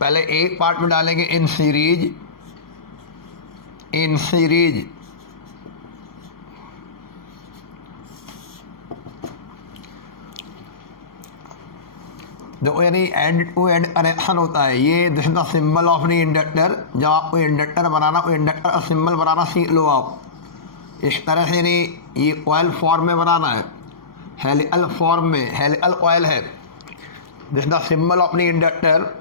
पहले एक पार्ट में डालेंगे इन सीरीज देखो यानी एंड टू एंड कनेक्शन होता है। ये this is the symbol of the inductor. जब आपको इंडक्टर बनाना, वो इंडक्टर का सिंबल बनाना सीख लो आप। इस तरह से नहीं, ये ऑयल फॉर्म में बनाना है, हेलिकल फॉर्म में, हेलिकल ऑयल है। This the symbol of the inductor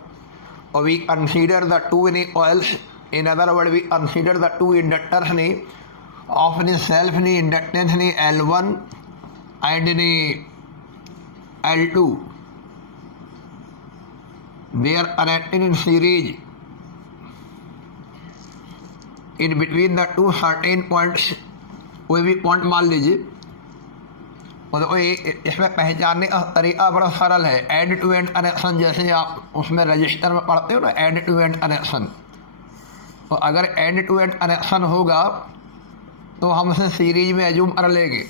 और we consider the two in coils. In other word we consider the two inductors ने ऑफ नी सेल्फ नी इंडक्टेंस नी L1 एंड नी L2। They are connected in series in between the two certain points। कोई भी point मान लीजिए, और देखो इसमें पहचानने का तरीका बड़ा सरल है। एंड टू एंड कनेक्शन, जैसे आप उसमें रजिस्टर में पढ़ते हो ना, एंड टू एंड कनेक्शन। तो अगर एंड टू एंड कनेक्शन होगा तो हम उसे सीरीज में एज्यूम कर लेंगे।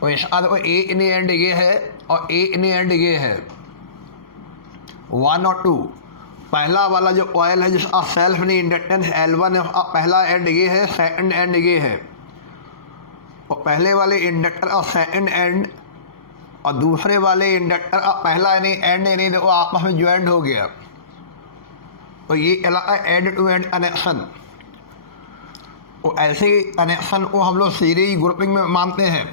तो इसका देखो ए इन एंड ये है और ए इन एंड ये है, 1 और 2। पहला वाला जो ऑयल है जिसका सेल्फ नहीं इंडक्टेंस L1 है, उसका पहला एंड ये है, सेकंड एंड ये है। और पहले वाले इंडक्टर का सेकंड एंड और दूसरे वाले इंडक्टर का पहला यानी एंड यानी देखो आपस में ज्वाइंट हो गया। तो ये कहलाता है एंड टू एंड कनेक्शन। तो ऐसे कनेक्शन को हम लोग सीरीज ग्रुपिंग में मानते हैं।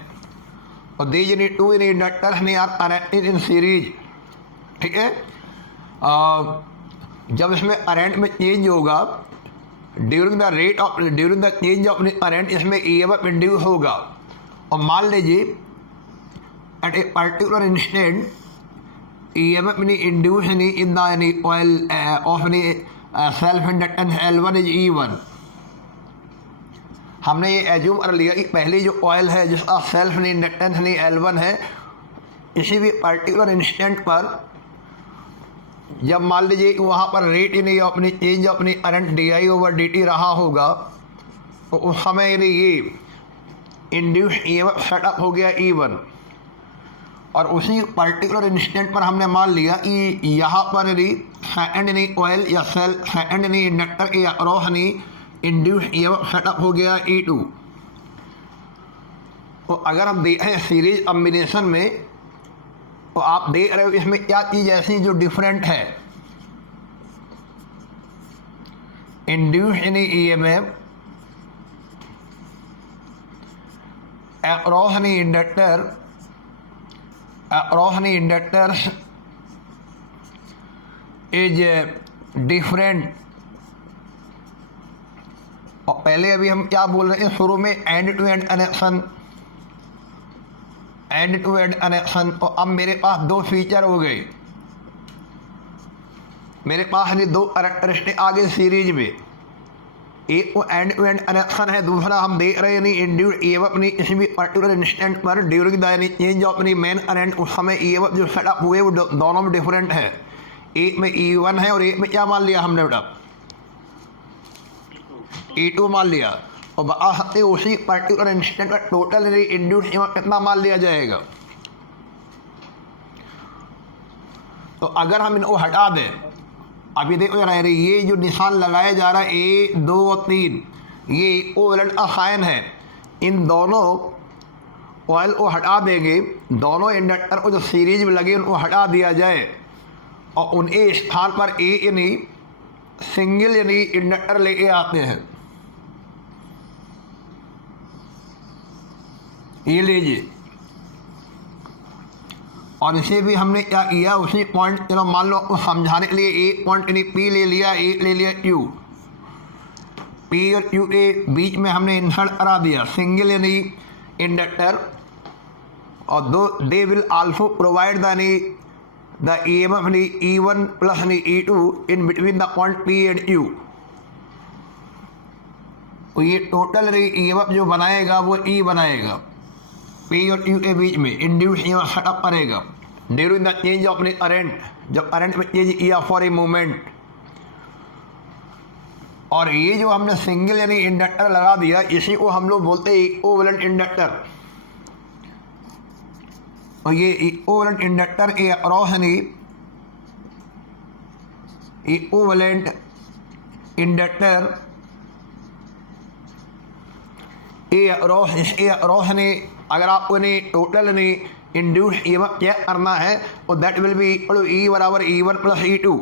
और दीज यानी टू इन इंडक्टर्स नहीं आर कनेक्टेड इन सीरीज। ठीक है। जब इसमें करंट में चेंज होगा, during the change of current इसमें EMF इंड्यूस होगा। और मान लीजिए at a particular instant EMF induce in the coil of self inductance L1 is E1। हमने ये एज्यूम कर लिया कि पहली जो ऑयल है जिसका सेल्फ इंडक्टेंस L1 है, किसी भी पर्टिकुलर इंस्टेंट पर जब मान लीजिए वहाँ पर रेट ही नहीं अपनी चेंज अपनी करंट di/dt रहा होगा, तो उस समय यदि ये इंड्यूस EMF सेटअप हो गया E1। और उसी पर्टिकुलर इंस्टेंट पर हमने मान लिया कि यहाँ पर यदि सेकंड नहीं ऑयल या सेकंड नहीं इंडक्टर के अक्रॉस नहीं इंड्यूस EMF सेटअप हो गया E2। तो अगर हम देखें सीरीज कॉम्बिनेशन में, तो आप देख रहे हो इसमें क्या चीज़ ऐसी जो डिफरेंट है। Induce in EMF across knee inductor is different. और पहले अभी हम क्या बोल रहे हैं शुरू में, end to end connection, end to end connection. तो अब मेरे पास दो फीचर हो गए, मेरे पास नहीं दो कैरेक्टरिस्टिक आगे सीरीज में। एक वो एंड टू एंड कनेक्शन है, दूसरा हम देख रहे हैं नहीं इंड्यूस EMF नहीं किसी भी पर्टिकुलर इंस्टेंट पर ड्यूरिंग द चेंज ऑफ नहीं मेन करंट, उस समय EMF जो सेटअप हुए वो दोनों में डिफरेंट है। एक में E1 है और एक में क्या मान लिया हमने बेटा, E2 मान लिया। और बता सकते उसी पर्टिकुलर इंस्टेंट का टोटल इंड्यूस EMF कितना मान लिया जाएगा। तो अगर हम इनको हटा दें, अभी देखो यार ये जो निशान लगाया जा रहा है A, 2 और 3, ये इक्विवेलेंट का साइन है। इन दोनों ऑयल को हटा देंगे, दोनों इंडक्टर को जो सीरीज में लगे उनको हटा दिया जाए और उनके स्थान पर ए यानी सिंगल यानी इंडक्टर लेके आते हैं। ये लीजिए, और इसे भी हमने क्या किया उसी पॉइंट, चलो मान लो आपको समझाने के लिए एक पॉइंट यानी P ले लिया, एक ले लिया Q, P और Q के बीच में हमने इंसर्ट करा दिया सिंगल यानी इंडक्टर। और दो they will also provide the EMF E1 plus E2 in between the point P and Q। तो ये टोटल EMF जो बनाएगा वो E बनाएगा, P और Q के बीच में इंड्यूस EMF सेटअप करेगा during the change of current, जब करंट में चेंज किया फॉर ए मोमेंट। और ये जो हमने सिंगल यानी इंडक्टर लगा दिया, इसी को हम लोग बोलते हैं इक्विवेलेंट इंडक्टर। और ये इक्विवेलेंट इंडक्टर के अक्रॉस यानी इक्विवेलेंट इंडक्टर अक्रॉस ने अगर आपको ने टोटल ने इंड्यूस ईएमएफ चेक करना है तो दैट विल बी इक्वल ई बराबर E1 प्लस E2।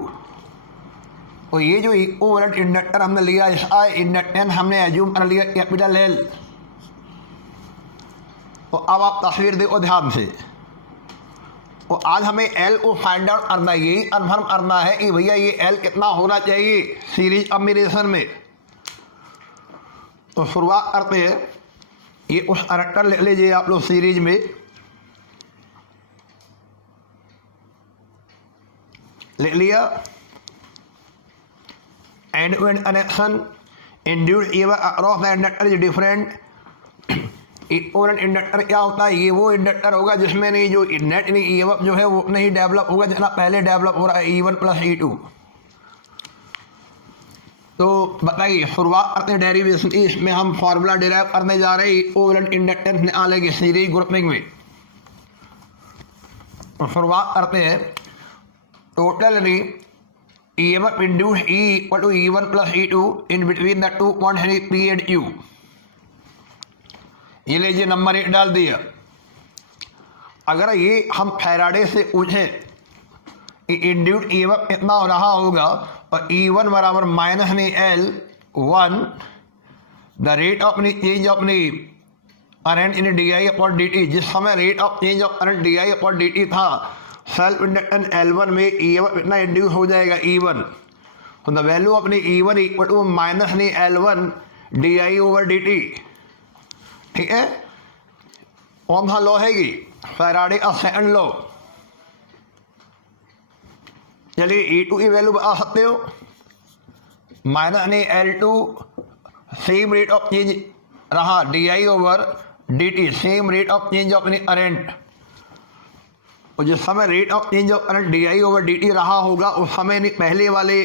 तो ये जो इक्विवेलेंट इंडक्टर हमने लिया इसका इंडक्टेंस हमने एज्यूम कर लिया कैपिटल एल। तो अब आप तस्वीर देखो ध्यान से। तो आज हमें एल को फाइंड आउट करना है, यही कन्फर्म करना है कि भैया ये एल कितना होना चाहिए सीरीज कॉम्बिनेशन में। तो शुरुआत करते हैं, ये उस कैरेक्टर लिख लीजिए आप लोग सीरीज में। लिख लिया end to end connection induce EMF across the inductor is different. Equivalent inductor क्या होता है, ये वो इंडक्टर होगा जिसमें नहीं जो नेट ईएमएफ जो है वो नहीं डेवलप होगा जितना पहले डेवलप हो रहा है E1 प्लस E2। तो बताइए शुरुआत करते हैं डेरिवेशन की। इसमें हम फार्मूला डिराइव करने जा रहे हैं इक्विवेलेंट इंडक्टेंस निकालने के सीरीज ग्रुपिंग में। तो शुरुआत करते हैं, total EMF induce E equal to E1 plus E2 in between the two points P and Q। ये लीजिए नंबर 1 डाल दिया। अगर ये हम फैराडे से पूछें कि इंड्यूस्ड ईएमएफ कितना हो रहा होगा और E1 बराबर minus L1 the rate of change of current in DI upon DT। जिस समय rate of change of current DI upon DT था सेल्फ इंडक्टेंस L1 में ईएमएफ इतना इंड्यूस हो जाएगा E1। तो the value of E1 equal to minus L1 DI over DT। ठीक है, कौन सा लॉ है ये, फैराडे का सेकंड लॉ। चलिए E2 की वैल्यू बता सकते हो, minus L2 same rate of change रहा DI over DT, same rate of change of current. और जिस समय rate of change of current DI over DT रहा होगा उस समय पहले वाले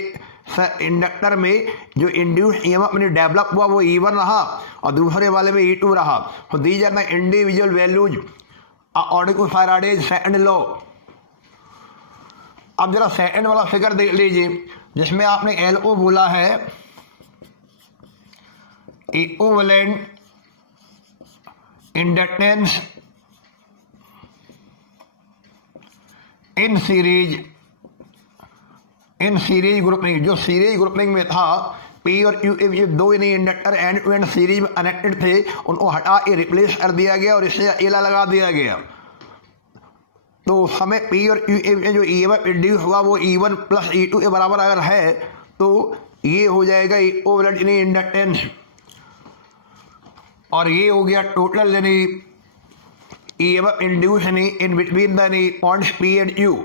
इंडक्टर में जो इंड्यूस ईएमएफ में डेवलप हुआ वो E1 रहा और दूसरे वाले में E2 रहा। तो these are the individual values according to Faraday's second law. अब जरा सेकंड वाला फिगर देख लीजिए जिसमें आपने एल को बोला है equivalent inductance in series grouping. जो सीरीज ग्रुपिंग में था P और Q ये दो inductor end to end series में कनेक्टेड थे, उनको हटा के रिप्लेस कर दिया गया और इससे अकेला लगा दिया गया। तो हमें P और Q में जो ईएमएफ इंड्यूस हुआ वो E1 प्लस E2 के बराबर अगर है तो ये हो जाएगा इक्विवेलेंट इंडक्टेंस। और ये हो गया total EMF induce in between the points P and Q।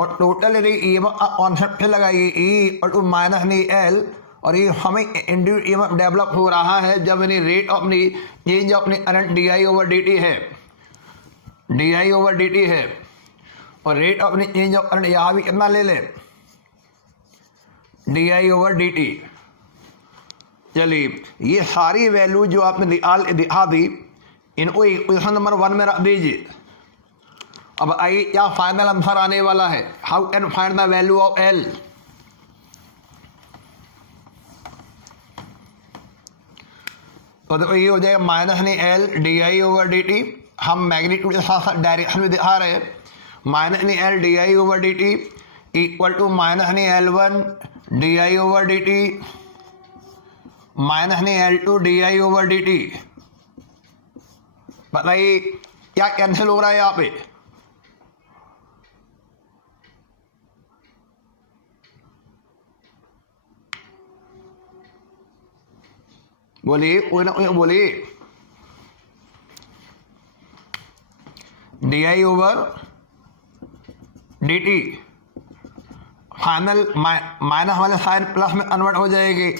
और टोटल ईएमएफ कॉन्सेप्ट से लगाइए E और टू माइनस L। और ये हमें इंड्यूस ईएमएफ डेवलप हो रहा है जब rate of change of current DI over DT है, DI ओवर DT है। और rate of change of current यहाँ भी कितना ले लें, DI ओवर DT। चलिए ये सारी वैल्यू जो आपने दिखा दी इनको इक्वेशन नंबर 1 में रख दीजिए। अब आइए क्या फाइनल आंसर आने वाला है, how can find the value of L। तो देखो ये हो जाएगा minus L DI over DT। हम मैग्नीट्यूड के साथ साथ डायरेक्शन में दिखा रहे हैं। Minus L DI over DT equal to minus L1 DI over DT minus L2 DI over DT। बताइए क्या कैंसिल हो रहा है यहाँ पे, बोलिए कोई ना कोई बोलिए। DI over DT final minus वाले साइन प्लस में कन्वर्ट हो जाएगी।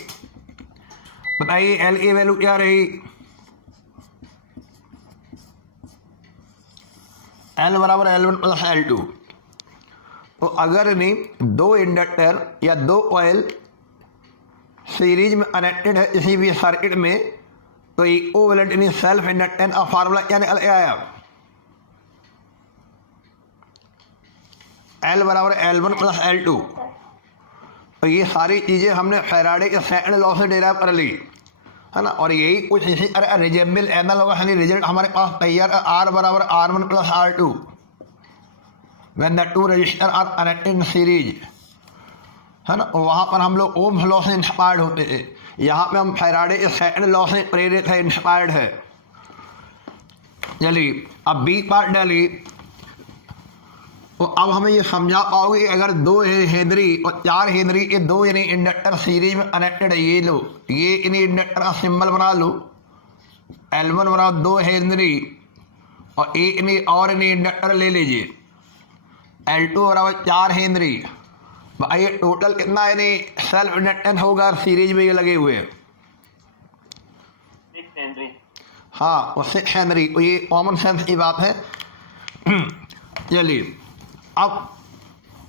बताइए L की वैल्यू क्या रही, L बराबर L1 प्लस L2। तो अगर नहीं दो इंडक्टर या दो कॉइल सीरीज में कनेक्टेड है किसी भी सर्किट में तो इक्विवेलेंट इन सेल्फ इंडक्टेंस का फार्मूला क्या निकल आया, L बराबर L1 प्लस L2। तो ये सारी चीज़ें हमने फैराडे के सेकंड लॉ से डेराइव कर ली, है ना। और यही कुछ इसी तरह रिजेबल एनालॉग यानी रिजल्ट हमारे पास तैयार R बराबर R1 + R2 when the two resistor are connected in series, है ना। वहाँ पर हम लोग ओम्स लॉ से इंस्पायर्ड होते थे, यहाँ पे हम फैराडे के सेकंड लॉ से प्रेरित है, इंस्पायर्ड है। चलिए अब बी पार्ट डाली, तो अब हमें ये समझा पाओगे अगर 2 हेनरी और 4 हेनरी ये 2 यानी इंडक्टर सीरीज में कनेक्टेड है, ये लो ये इन्हीं इंडक्टर का सिंबल बना लो, L1 बराबर 2 हेनरी और एक इन्हीं और इन्हीं इंडक्टर ले लीजिए L2 बराबर 4 हेनरी। भाई ये टोटल कितना यानी सेल्फ इंडक्टेंस होगा सीरीज में ये लगे हुए, 6 हेनरी। हाँ और 6 हेनरी, तो ये कॉमन सेंस की बात है। चलिए अब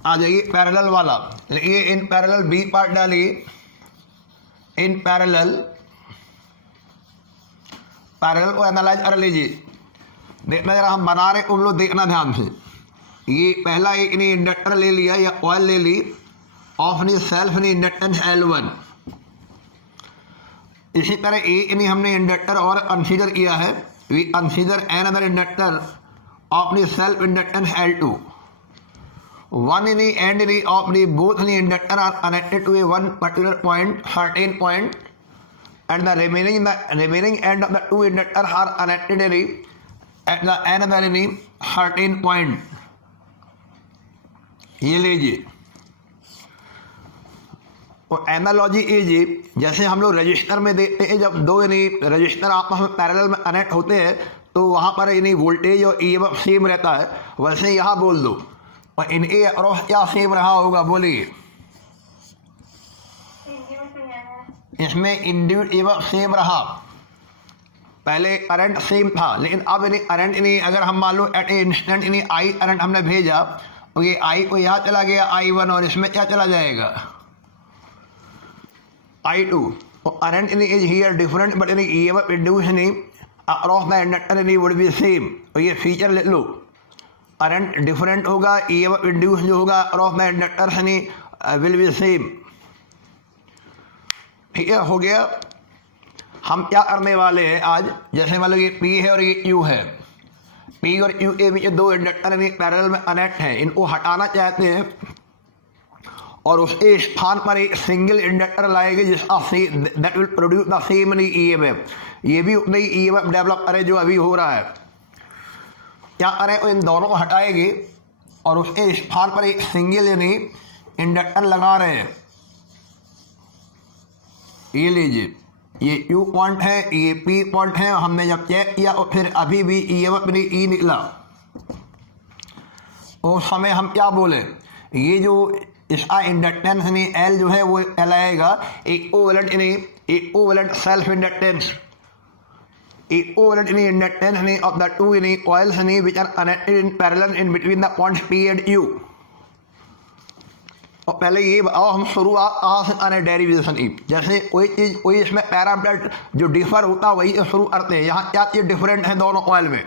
आ जाइए पैरेलल वाला, ये इन पैरेलल बी पार्ट डालिए, इन पैरेलल को एनालाइज कर लीजिए। देखना जरा हम बना रहे उन लोग देखना ध्यान से। ये पहला एक इन्हीं इंडक्टर ले लिया या ऑयल ले ली ऑफ नी सेल्फ नी इंडक्टेंस L1। इसी तरह एक इन्हीं हमने इंडक्टर और कंसीडर किया है, we consider another inductor of नी self inductance L2। One in the end of the both the inductor are connected to a one particular point, certain point, and the remaining end of the two inductors are connected at the another in the certain point। ये लीजिए और analogy लीजिए, जैसे हम लोग register में देखते हैं जब 2 यानी रजिस्टर आपस में पैरेलल में कनेक्ट होते हैं तो वहाँ पर यानी वोल्टेज और EMF सेम रहता है, वैसे यहाँ बोल दो और इनके अक्रॉस क्या सेम रहा होगा, बोलिए। इसमें इंड्यूस्ड EMF सेम रहा, पहले करंट सेम था, लेकिन अब इन्हें करंट इन्हें अगर हम मान लो एट ए इंस्टेंट इन्हें I करंट हमने भेजा तो ये I को यहाँ चला गया I1 और इसमें क्या चला जाएगा I2। और करंट इन्हें इज हियर डिफरेंट बट इन्हें EMF इंड्यूस इन्हें अक्रॉस द इंडक्टर इन्हें वुड बी सेम। तो ये फीचर ले लो, करंट डिफरेंट होगा, EMF इंड्यूस जो होगा अक्रॉस द इंडक्टर यानी विल बी सेम। ठीक है, हो गया। हम क्या करने वाले हैं आज, जैसे मान लो ये P है और ये Q है, P और Q के बीच 2 इंडक्टर यानी पैरेलल में कनेक्ट हैं, इनको हटाना चाहते हैं और उसके स्थान पर एक सिंगल इंडक्टर लाएंगे जिसका that will produce the same EMF। ये भी उतना ही EMF डेवलप करे जो अभी हो रहा है। क्या करें, इन दोनों को हटाएंगे और उसके स्थान पर एक सिंगल यानी इंडक्टर लगा रहे हैं। ये लीजिए, ये Q पॉइंट है, ये P पॉइंट है। हमने जब चेक किया और फिर अभी भी EMF यानी E निकला, उस समय हम क्या बोले, ये जो इसका इंडक्टेंस यानी L जो है वो कहलाएगा equivalent self inductance, equivalent in inductance of the two in coils which are connected in parallel in between the points P and Q। और पहले ये बताओ हम शुरुआत कहाँ से आने डेरिवेशन की, जैसे कोई चीज़ कोई इसमें पैरामीटर जो डिफर होता वही शुरू करते हैं। यहाँ क्या चीज़ डिफरेंट है दोनों कॉइल में,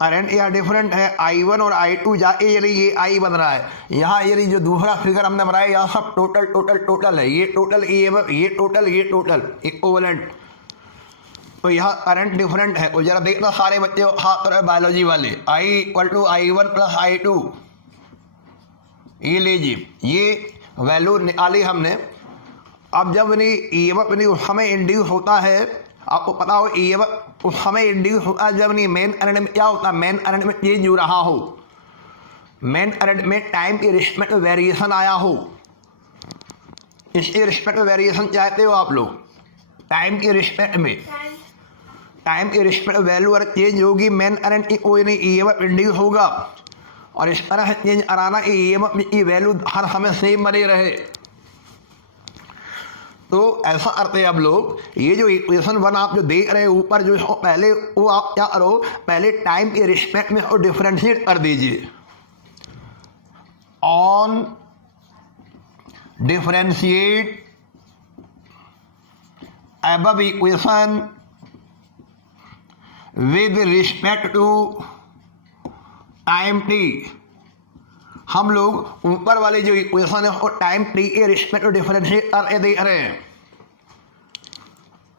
करंट यहाँ डिफरेंट है, I1 और I2 जाके यानी ये I बन रहा है। यहाँ यानी जो दूसरा फिगर हमने बनाया यहाँ सब टोटल है, ये टोटल EMF, ये टोटल इक्विवेलेंट। तो यहाँ करंट डिफरेंट है। और जरा देखना सारे बच्चे हाथ रहे बायोलॉजी वाले, I = I1 + I2। ये लीजिए, ये वैल्यू निकाली हमने। अब जब EMF उस समय इंड्यूस होता है, आपको पता हो EMF उस समय इंड्यूस होता है जब मेन करंट में क्या होता है, मेन करंट में चेंज हो रहा हो, मेन करंट में टाइम के रिस्पेक्ट में वेरिएशन आया हो। इसके रिस्पेक्ट में वेरिएशन चाहते हो आप लोग, टाइम के रिस्पेक्ट में, टाइम के रिस्पेक्ट में वैल्यू अगर चेंज होगी मेन करंट की कोई नहीं EMF इंड्यूस होगा। और इस तरह से चेंज कराना कि EMF की वैल्यू हर समय सेम बने रहे। तो ऐसा करते हैं अब लोग, ये जो इक्वेशन 1 आप जो देख रहे हैं ऊपर जो इसको पहले वो आप क्या करो, पहले टाइम के रिस्पेक्ट में और डिफरेंशिएट कर दीजिए। On differentiate above equation with respect to time t हम लोग ऊपर वाले जो इक्वेशन है वो टाइम टी के रिस्पेक्ट टू डिफरेंशिएट करके दे रहे हैं।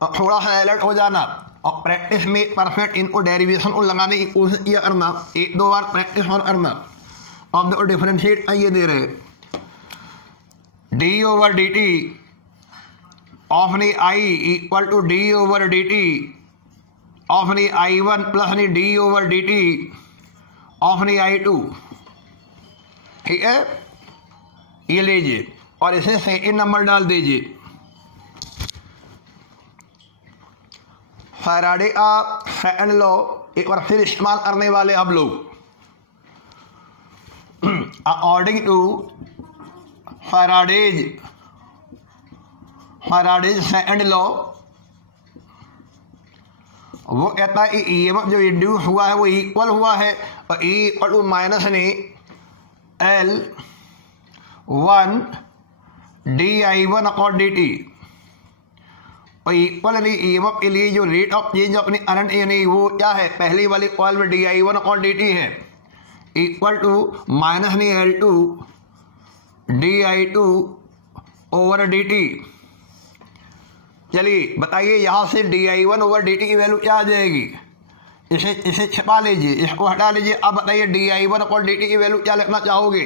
और थोड़ा सा अलर्ट हो जाना और प्रैक्टिस में परफेक्ट इनको डेरिवेशन को लगाने की कोशिश किया करना, एक दो बार प्रैक्टिस और करना। अब देखो डिफरेंशिएट ये दे रहे D over D T of नी I equal to D over D T of नी आई वन प्लस नी D over D T of नी आई टू। ठीक है, ये लीजिए और इसे सेकंड नंबर डाल दीजिए। फैराडे का सेकंड लॉ एक बार फिर इस्तेमाल करने वाले हम लोग। According to Faraday's second law, वो कहता है कि ईएमएफ जो इंड्यूस हुआ है वो इक्वल हुआ है और ई इक्वल टू माइनस ने L one D I one upon D T और इक्वल यानी ईएमएफ के लिए जो रेट ऑफ चेंज अपनी करंट यानी वो क्या है, पहली वाली कॉल में D I one upon D T है इक्वल टू माइनस नहीं L two D I two over D T. चलिए बताइए यहाँ से D I one over D T की वैल्यू क्या आ जाएगी? इसे छिपा लीजिए, इसको हटा लीजिए। अब बताइए D I one upon D T की वैल्यू क्या लिखना चाहोगे?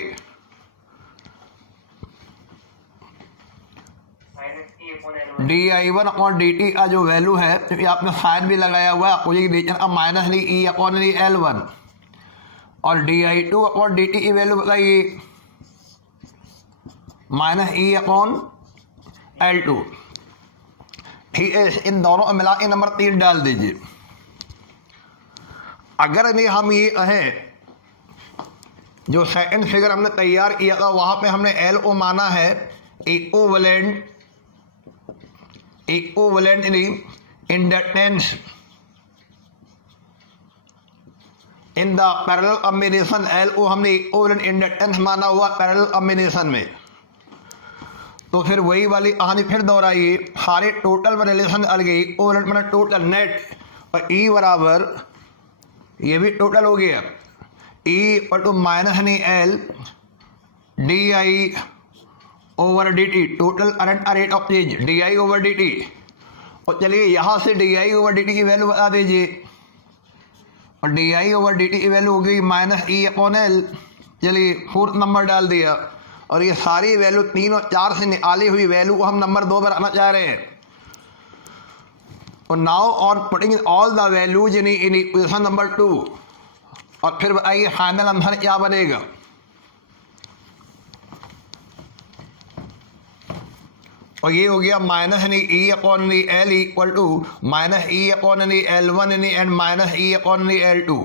D I one upon D T का जो वैल्यू है, क्योंकि आपने साइन भी लगाया हुआ है अपोजिट नेचर का, माइनस ली ई अपॉन ली एल वन और D I two upon D T की वैल्यू बताइए minus E upon L to. ठीक है, इन दोनों मिला के नंबर 3 डाल दीजिए। अगर नहीं हम ये कहें जो सेकंड फिगर हमने तैयार किया था वहाँ पे हमने एल को माना है equivalent inductance in the parallel combination, L को हमने इक्विवेलेंट इंडक्टेंस माना हुआ पैरेलल कॉम्बिनेशन में। तो फिर वही वाली कहानी फिर दोहराइए, सारे टोटल में रिलेशन अलग गई, इक्विवेलेंट मतलब टोटल नेट, और ई बराबर ये भी टोटल हो गया ई इक्वल टू माइनस नहीं L D I over D T, total current rate of change D I over D T. और चलिए यहाँ से डी आई ओवर डी टी की वैल्यू बता दीजिए और D I over D T की वैल्यू हो गई माइनस ई अपॉन एल। चलिए फोर्थ नंबर डाल दिया और ये सारी वैल्यू 3 और 4 से निकाली हुई वैल्यू को हम नंबर 2 पर रखना चाह रहे हैं। और now on putting all the values in equation number 2 और फिर बताइए फाइनल आंसर क्या बनेगा? और ये हो गया माइनस नी ई अपॉन नी L equal to minus E upon नी एल वन नी एंड माइनस ई अपॉन नी एल टू।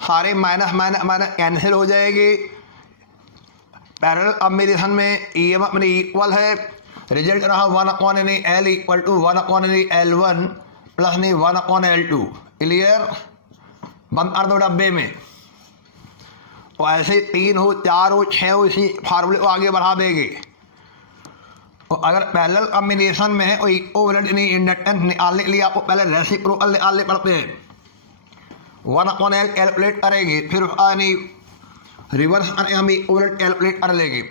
सारे माइनस माइनस माइनस कैंसिल हो जाएंगे। पैरेलल कॉम्बिनेशन में ई एम अपनी इक्वल है, रिजल्ट रहा 1 अपॉन नी एल इक्वल टू 1 अपॉन नी एल वन प्लस नी 1 अपॉन एल टू। क्लियर? बंद कर दो डब्बे में। और ऐसे 3 हो 4 हो 6 हो, इसी फार्मूले को आगे बढ़ा देंगे। और अगर पैरेलल कॉम्बिनेशन में है और इक्विवेलेंट नहीं इंडक्टेंस निकालने के लिए आपको पहले रेसिप्रोकल निकालने पड़ते हैं। 1 अपॉन एल कैलकुलेट करेंगे, फिर यानी रिवर्स हम इक्विवेलेंट कैलकुलेट कर लेंगे।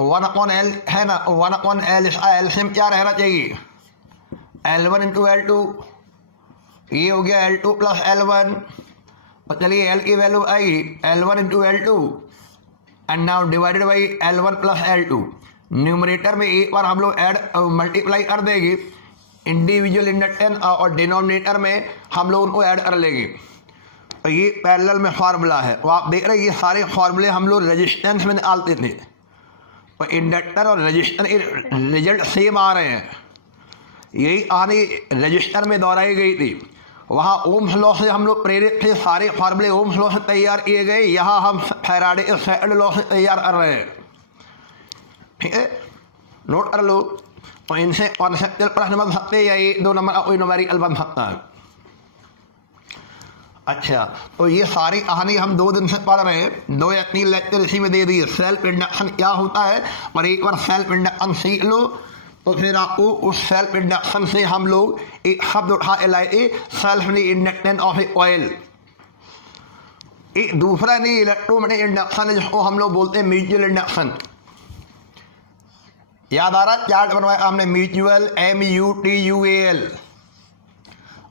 1 अपॉन एल है ना, 1 अपॉन एल इसका एलसीएम क्या रहना चाहिए? L1 इंटू L2, ये हो गया L2 प्लस L1। और चलिए एल की वैल्यू आएगी L1 into L2 and now divided by L1 plus L2। Numerator में एक बार हम लोग ऐड मल्टीप्लाई कर देंगे इंडिविजुअल इंडक्टेंस और डिनोमिनेटर में हम लोग उनको ऐड कर लेंगे। तो ये पैरेलल में फार्मूला है। तो आप देख रहे हैं ये सारे फार्मूले हम लोग रेजिस्टेंस में निकालते थे और इंडक्टर और रजिस्टर रिजल्ट सेम आ रहे हैं। यही कहानी रजिस्टर में दोहराई गई थी, वहाँ ओम्स लॉ से हम लोग प्रेरित थे, सारे फार्मूले ओम्स लॉ से तैयार किए गए। यहाँ हम फैराडे सेकंड लॉ से तैयार कर रहे हैं। ठीक है, नोट कर लो। और इनसे कॉन्सेप्चुअल प्रश्न बन सकते हैं या ये 2 नंबर का कोई न्यूमेरिकल बन सकता है। अच्छा, तो ये सारी कहानी हम 2 दिन से पढ़ रहे हैं, 2 या 3 लेक्चर इसी में दे दिए। सेल्फ इंडक्शन क्या होता है, और एक बार सेल्फ इंडक्शन सीख लो तो फिर आपको उस सेल्फ इंडक्शन से हम लोग एक शब्द उठा लाए, self inductance of A oil. एक दूसरा नहीं इलेक्ट्रोमैग्नेटिक इंडक्शन है जिसको हम लोग बोलते हैं म्यूचुअल इंडक्शन। याद आ रहा, चार्ट बनवाया हमने म्यूचुअल, MUTUAL।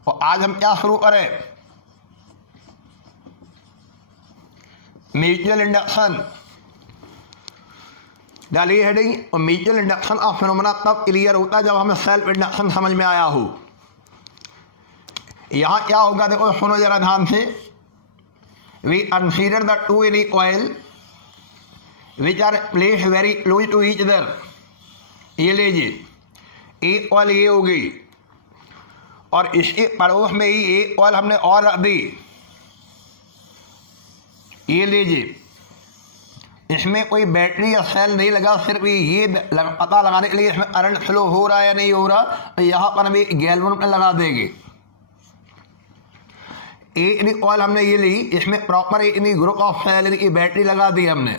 और आज हम क्या शुरू करें, म्यूचुअल इंडक्शन डालिए हेडिंग। और म्यूचुअल इंडक्शन का फिनोमेना तब क्लियर होता है जब हमें सेल्फ इंडक्शन समझ में आया हो। यहाँ क्या होगा देखो, सुनो जरा ध्यान से। We consider the two in coil which are placed very close to each other. ये लीजिए एक कॉइल ये होगी और इसके पड़ोस में ही एक कॉइल हमने और रख दी। ये लीजिए, इसमें कोई बैटरी या सेल नहीं लगा, सिर्फ ये पता लगाने के लिए इसमें करंट फ्लो हो रहा है या नहीं हो रहा, तो यहाँ पर हम एक गैल्वेनोमीटर लगा देंगे। एक कॉइल हमने ये ली, इसमें प्रॉपर एक ग्रुप ऑफ सेल की बैटरी लगा दी हमने।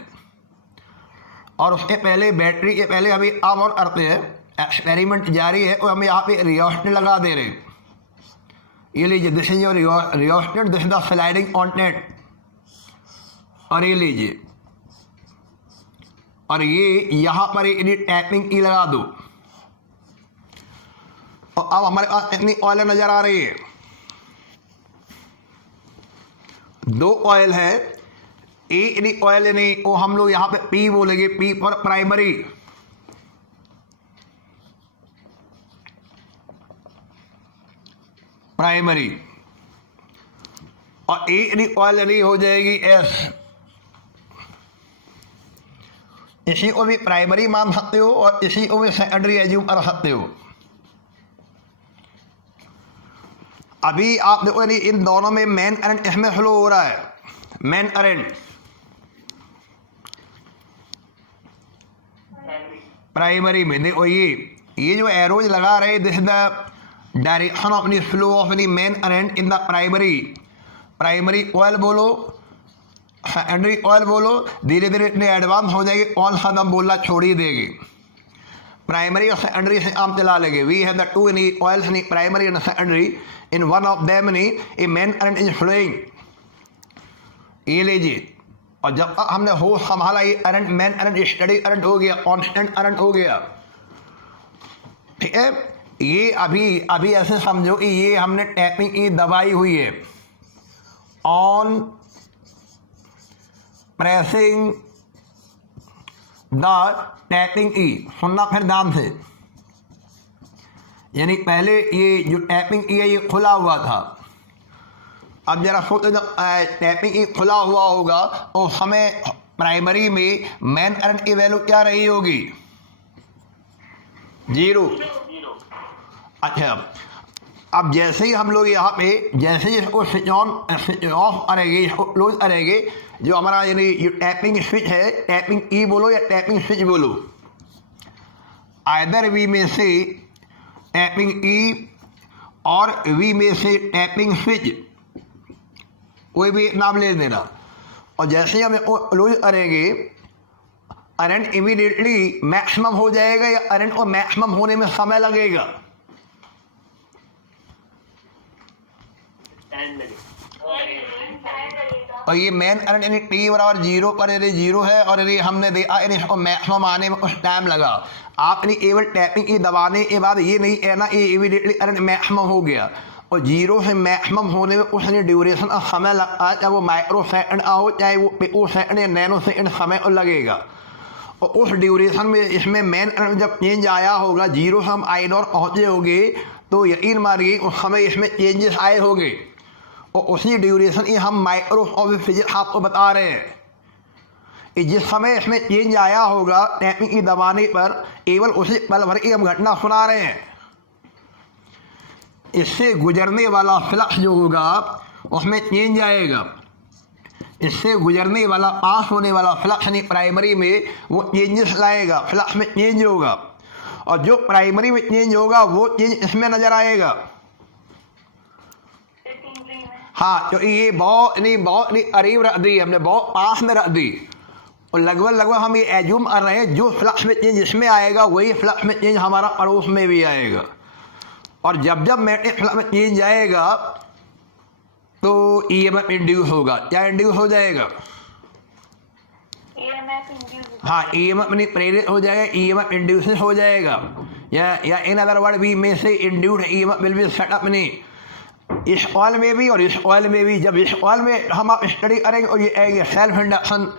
और उसके पहले बैटरी के पहले अभी अब और करते हैं, एक्सपेरिमेंट जारी है, और हम यहाँ पे रियोस्टेट लगा दे रहे हैं। ये लीजिए, this is your rheostat, this is the sliding content. और ये लीजिए, और ये यहाँ पर एक टैपिंग की लगा दो। और अब हमारे पास कितनी ऑयल नजर आ रही है, दो ऑयल है। एक ऑयल नहीं, वो हम लोग यहाँ पे P बोलेंगे, P फॉर प्राइमरी। प्राइमरी। और एक ऑयल नहीं हो जाएगी S। इसी को भी प्राइमरी मान सकते हो और इसी को भी सेकेंडरी एज्यूम कर सकते हो। अभी आप देखो, इन दोनों में मेन करंट इसमें फ्लो हो रहा है, मेन करंट प्राइमरी में। देखो ये जो एरोज लगा रहे, this is the direction of the flow of the main current in the primary. Primary coil बोलो, सेकेंडरी कॉइल बोलो, धीरे धीरे इतने एडवांस हो जाएगी, कौन सा दम बोलना छोड़ ही देगी। प्राइमरी और सेकेंडरी से काम चला लेंगे। We have the two in coils in primary and secondary, in one of them a main current is flowing. ये लीजिए, और जब तक हमने होश संभाला, ये current main current steady current हो गया, कांस्टेंट करंट हो गया। ठीक है, ये अभी ऐसे समझो कि ये हमने टैपिंग की दबाई हुई है, ऑन प्रेसिंग द टैपिंग की। सुनना फिर ध्यान से, यानी पहले ये जो टैपिंग की है ये खुला हुआ था। अब जरा सोचो, जब टैपिंग की खुला हुआ होगा तो समय प्राइमरी में मेन करंट की वैल्यू क्या रही होगी, 0। अच्छा, अब जैसे ही हम लोग यहाँ पे जैसे ही इसको स्विच ऑन स्विच ऑफ करेंगे, इसको क्लोज करेंगे, जो हमारा यानी ये टैपिंग स्विच है, टैपिंग ई बोलो या टैपिंग स्विच बोलो, आइदर वी में से टैपिंग ई और वी में से टैपिंग स्विच, कोई भी नाम ले देना। और जैसे ही हम इसको क्लोज करेंगे, करंट इमीडिएटली मैक्सिमम हो जाएगा या करंट को मैक्सिमम होने में समय लगेगा? और ये मेन करंट यानी T बराबर 0 पर यदि 0 है और यदि हमने देखा यानी इसको मैक्सिमम आने में कुछ टाइम लगा, आपने केवल टैपिंग की दबाने के बाद ये नहीं कहना ये इमीडिएटली करंट मैक्सिमम हो गया। और 0 से मैक्सिमम होने में कुछ ड्यूरेशन का समय लगता है, चाहे वो माइक्रो सेकंड हो चाहे वो पिको सेकंड या नैनो सेकंड समय लगेगा। और उस ड्यूरेशन में इसमें मेन करंट जब चेंज आया होगा, 0 से हम I0 पहुँचे होंगे, तो यकीन मानिए उस समय इसमें चेंजेस आए होंगे। और उसी ड्यूरेशन ये हम माइक्रो ऑफ फिजिक्स आपको बता रहे हैं कि जिस समय इसमें चेंज आया होगा टैपिंग की दबाने पर, केवल उसी पल भर की हम घटना सुना रहे हैं। इससे गुजरने वाला फ्लक्स जो होगा उसमें चेंज आएगा, इससे गुजरने वाला पास होने वाला फ्लक्स यानी प्राइमरी में वो चेंजेस लाएगा, फ्लक्स में चेंज होगा। और जो प्राइमरी में चेंज होगा वो चेंज इसमें नजर आएगा। हाँ, तो ये बहुत नहीं करीब रख दी हमने, बहुत पास में रख दी। और लगभग हम ये एज्यूम कर रहे हैं जो फ्लक्स में चेंज इसमें आएगा वही फ्लक्स में चेंज हमारा पड़ोस में भी आएगा। और जब मैग्नेटिक फ्लक्स में चेंज आएगा तो ईएमएफ इंड्यूस होगा। क्या इंड्यूस हो जाएगा? हाँ, ईएमएफ नहीं प्रेरित हो जाएगा, ईएमएफ इंड्यूस हो जाएगा। या इन अदर वर्ड वी में से induced EMF will be set up नहीं, इस ऑयल में भी और इस ऑयल में भी। जब इस ऑयल में हम आप स्टडी करेंगे और ये सेल्फ इंडक्शन,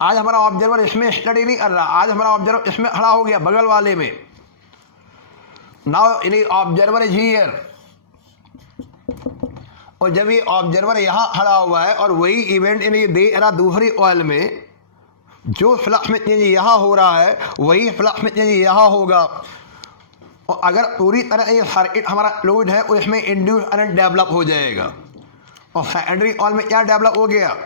आज हमारा ऑब्जर्वर इसमें स्टडी नहीं कर रहा, आज हमारा ऑब्जर्वर इसमें खड़ा हो गया बगल वाले में। Now in observer is here, और जब ये ऑब्जर्वर यहाँ खड़ा हुआ है और वही इवेंट इन्हें दे रहा दूसरी ऑयल में, जो फ्लक्स में चेंज यहाँ हो रहा है वही फ्लक्स में चेंज यहाँ होगा। और अगर पूरी तरह ये सर्किट हमारा फ्लूइड है और इसमें इंड्यूस करंट डेवलप हो जाएगा। और सेकेंडरी ऑयल में क्या डेवलप हो गया?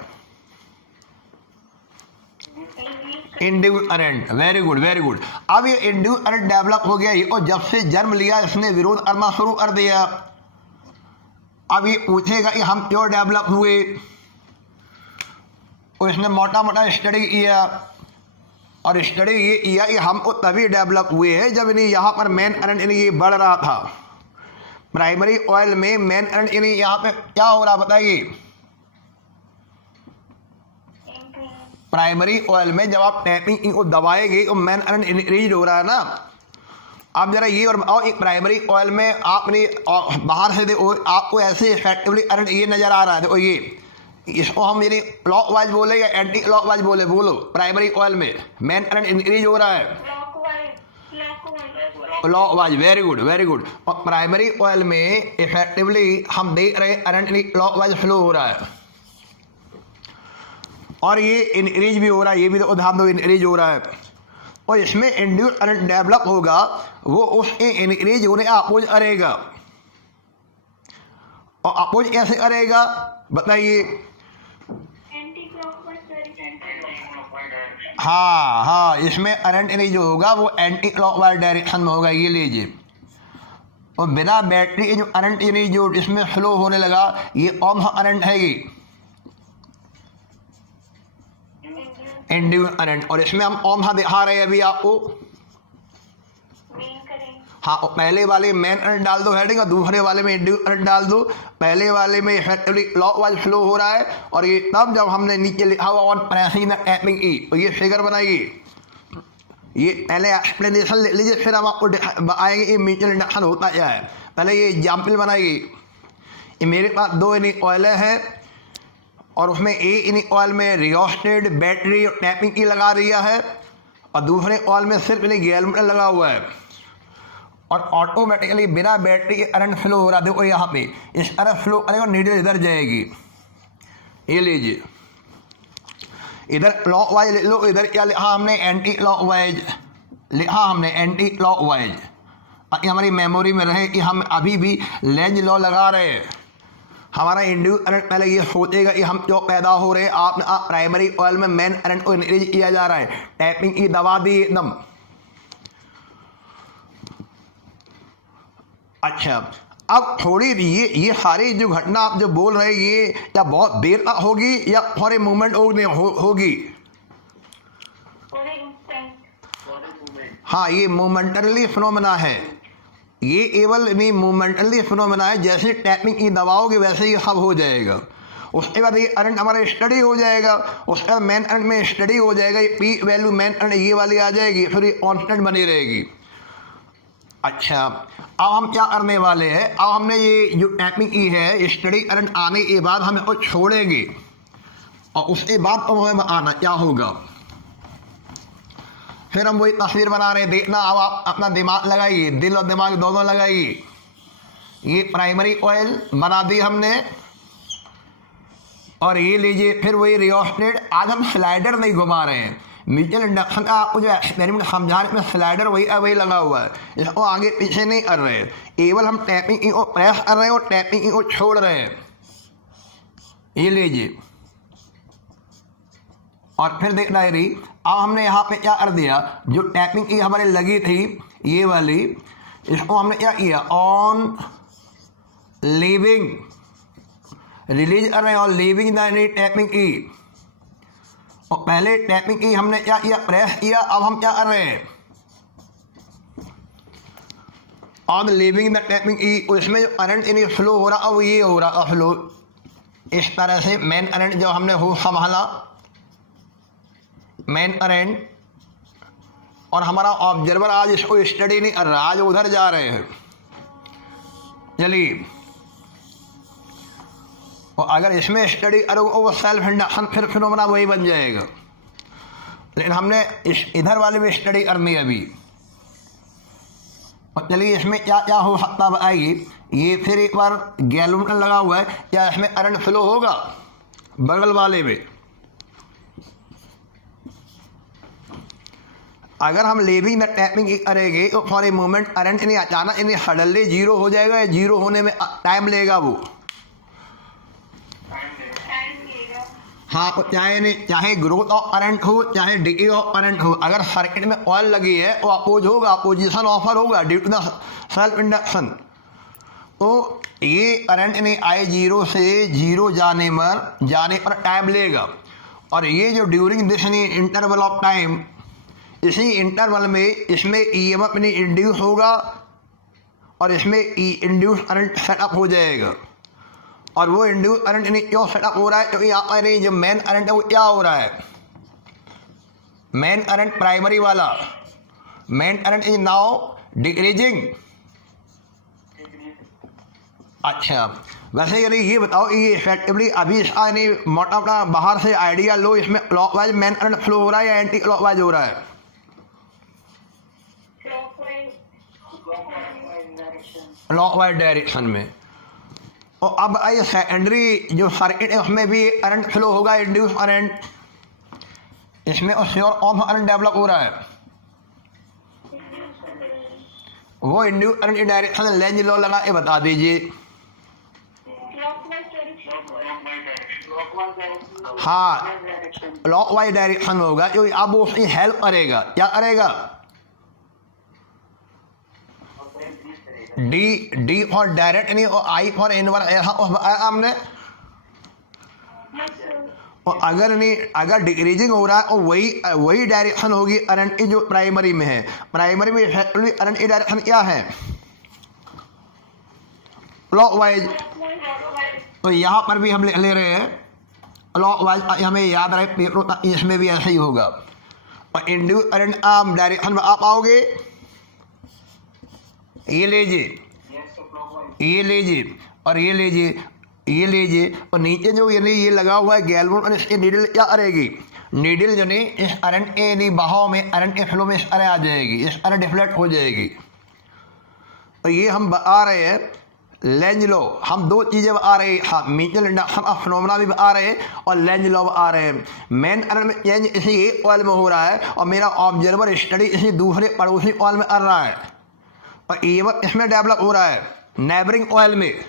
Induce current. Very good, very good. अब ये इंड्यूस करंट डेवलप हो गया और जब से जन्म लिया इसने विरोध करना शुरू कर दिया। अब ये पूछेगा कि हम क्यों डेवलप हुए, और इसने मोटा मोटा स्टडी किया और स्टडी ये किया कि हमको तभी डेवलप हुए हैं जब इन्हें यहाँ पर मेन करंट इन्हें ये बढ़ रहा था। प्राइमरी ऑयल में मेन करंट इन्हें यहाँ पे क्या हो रहा बताइए? प्राइमरी ऑयल में जब आप टैपिंग को दबाएंगे तो मेन करंट इंक्रीज हो रहा है ना। अब जरा ये और बताओ, एक प्राइमरी ऑयल में आपने बाहर से देखो आपको ऐसे इफेक्टिवली करंट ये नज़र आ रहा है। देखो ये, इसको हम यानी क्लॉक वाइज बोले या एंटी क्लॉक वाइज बोले? बोलो। प्राइमरी ऑयल में मेन करंट इंक्रीज हो रहा है, clock wise. Very good, very good. और प्राइमरी ऑयल में इफेक्टिवली हम देख रहे हैं करंट क्लॉक वाइज फ्लो हो रहा है और ये इंक्रीज भी हो रहा है, ये भी तो ध्यान दो इंक्रीज हो रहा है। और इसमें इंड्यूस करंट डेवलप होगा, वो उसके इंक्रीज होने अपोज करेगा। और अपोज कैसे करेगा बताइए? हाँ, इसमें करंट नहीं जो होगा वो एंटी क्लॉकवाइज डायरेक्शन में होगा। ये लीजिए, और बिना बैटरी के जो करंट यानी जो इसमें फ्लो होने लगा, ये ओम करंट है, ये इंड्यूस करंट। और इसमें हम ओम दिखा रहे हैं अभी आपको। हाँ, पहले वाले मेन करंट डाल दो हेडिंग और दूसरे वाले में इंड्यूस करंट डाल दो। पहले वाले में इफेक्टिवली क्लॉकवाइज फ्लो हो रहा है और ये तब जब हमने नीचे लिखा हुआ ऑन प्रेसिंग द टैपिंग की, तो ये फिगर बनाइए। ये पहले एक्सप्लेनेशन ले लीजिए, फिर हम आपको आएंगे ये म्यूचुअल इंडक्शन होता क्या है। पहले ये एग्जाम्पल बनाइए। ये मेरे पास दो इन्हीं ऑयलें हैं और उसमें एक इन्हीं ऑयल में रियोस्टेट बैटरी और टैपिंग की लगा रही है और दूसरे ऑयल में सिर्फ इन्हें गैल्वेटर लगा हुआ है और ऑटोमेटिकली बिना बैटरी के करंट फ्लो हो रहा। देखो यहाँ पे इस तरह फ्लो करेगा, नीडल इधर जाएगी। ये लीजिए, इधर क्लॉक वाइज ले लो, इधर क्या लिखा हमने? एंटी क्लॉक वाइज लिखा हमने, एंटी क्लॉक वाइज, ताकि हमारी मेमोरी में रहे कि हम अभी भी लेंज लॉ लगा रहे हैं। हमारा इंड्यूस करंट पहले ये सोचेगा कि हम क्यों पैदा हो रहे हैं। आप प्राइमरी ऑयल में मेन करंट को इंक्रीज किया जा रहा है, टैपिंग की दबा दी एकदम। अच्छा, अब थोड़ी ये सारी जो घटना आप जो बोल रहे हैं ये या बहुत देर तक होगी या थोड़े मूवमेंट होगी? हाँ, ये मोमेंटली फिनोमेना है, ये केवल नहीं मोमेंटली फिनोमेना है। जैसे टैपिंग की दबाओगे वैसे ही सब हो जाएगा। उसके बाद ये करंट हमारा स्टडी हो जाएगा, उसके बाद मेन करंट में स्टडी हो जाएगा, ये पी वैल्यू मेन करंट ये वाली आ जाएगी, फिर ये कॉन्स्टेंट बनी रहेगी। अच्छा, अब हम क्या करने वाले हैं? अब हमने ये जो टैपिंग की है, स्टडी करंट आने के बाद हम इसको छोड़ेंगे और उसके बाद तो हमें आना क्या होगा। फिर हम वही तस्वीर बना रहे हैं, देखना। अब आप अपना दिमाग लगाइए, दिल और दिमाग दोनों लगाइए। ये प्राइमरी ऑयल बना दी हमने और ये लीजिए फिर वही रियोस्टेट। आज हम स्लाइडर नहीं घुमा रहे हैं, म्यूचुअल इंडक्शन का आपको जो एक्सपेरिमेंट समझाने में स्लाइडर वही लगा हुआ है, इसको आगे पीछे नहीं कर रहे हैं। केवल हम टैपिंग को प्रेस कर रहे हैं और टैपिंग को छोड़ रहे हैं। ये लीजिए, और फिर देखना है रही। अब हमने यहाँ पे क्या कर दिया, जो टैपिंग की हमारे लगी थी ये वाली, इसको हमने क्या किया? ऑन लीविंग रिलीज कर रहे हैं और लीविंग द टैपिंग की। और पहले टैपिंग की हमने क्या किया? प्रेस किया। अब हम क्या कर रहे हैं? ऑन लीविंग द टैपिंग की। इसमें जो करंट इन्हें फ्लो हो रहा है वो ये हो रहा है फ्लो। इस तरह से मेन करंट जो हमने हो संभाला, मेन करंट, और हमारा ऑब्जर्वर आज इसको स्टडी नहीं कर रहा, आज उधर जा रहे हैं। चलिए, और अगर इसमें स्टडी करोगे वो सेल्फ इंडक्शन फिर फिनोमेना वही बन जाएगा, लेकिन हमने इधर वाले में स्टडी करनी है अभी। और चलिए इसमें क्या क्या हो सकता बताइए। ये फिर एक बार गैल्वेनोमीटर लगा हुआ है, क्या इसमें करंट फ्लो होगा बगल वाले में? अगर हम लेविंग द टैपिंग करेंगे तो फॉर ए मोमेंट करंट इन्हें अचानक इन्हें सडनली जीरो हो जाएगा, या जीरो होने में टाइम लेगा वो? हाँ, तो चाहे ग्रोथ ऑफ करंट हो चाहे डिके ऑफ करंट हो, अगर सर्किट में ऑयल लगी है तो अपोज होगा, अपोजिशन ऑफर होगा due to the self induction. तो ये करंट नहीं आए जीरो से जीरो जाने पर टाइम लेगा, और ये जो during this interval of time, इसी इंटरवल में इसमें ईएमएफ नहीं इंड्यूस होगा और इसमें इंड्यूस करंट सेटअप हो जाएगा। और वो इंड्यूस करंट नहीं क्यों सेटअप हो रहा है? क्योंकि यहाँ पर जो मेन करंट है वो क्या हो रहा है? मेन करंट प्राइमरी वाला, main current is now decreasing. अच्छा, वैसे यदि ये बताओ ये इफेक्टिवली अभी इसका यानी मोटा मोटा बाहर से आइडिया लो, इसमें क्लॉकवाइज मेन करंट फ्लो हो रहा है या एंटी क्लॉकवाइज हो रहा है? क्लॉकवाइज डायरेक्शन में। और अब आइए सेकेंडरी जो सर्किट है उसमें भी करंट फ्लो होगा, इंड्यूस करंट, इसमें और श्योर ऑफ करंट डेवलप हो रहा है। वो इंड्यूस करंट की डायरेक्शन लेंज लॉ लगा के बता दीजिए। हाँ, क्लॉकवाइज डायरेक्शन में होगा, क्योंकि अब वो उसकी हेल्प करेगा। क्या करेगा? डी फॉर डायरेक्ट नहीं और आई फॉर इनवर्स, ऐसा हमने। और अगर डिक्रीजिंग हो रहा है और वही डायरेक्शन होगी करंट की जो प्राइमरी में है। प्राइमरी में करंट की डायरेक्शन क्या है? क्लॉकवाइज। तो यहाँ पर भी हम ले रहे हैं क्लॉकवाइज, हमें याद रहे पेपर, इसमें भी ऐसा ही होगा। और इंड्यूस करंट आप डायरेक्शन में आप आओगे, ये लीजिए, ये लीजिए और ये लीजिए, ये लीजिए, और नीचे जो ये लगा हुआ है गैल्वेनोमीटर, और इसकी नीडल क्या करेगी? नीडल जो नहीं इस करंट के नहीं बहाव में, करंट के फ्लो में इस तरह आ जाएगी, इस तरह डिफ्लेक्ट हो जाएगी। तो ये हम बता रहे हैं लेंज लॉ, हम दो चीज़ें बता रहे हैं, हाँ, म्यूचुअल इंडक्शन ऑफ फिनोमेना भी बता रहे हैं और लेंज लॉ बता रहे हैं। मेन करंट में चेंज इसी ऑयल में हो रहा है और मेरा ऑब्जर्वर स्टडी इसी दूसरे पड़ोसी ऑयल में कर रहा है, और ईएमएफ इसमें डेवलप हो रहा है नेबरिंग ऑयल में,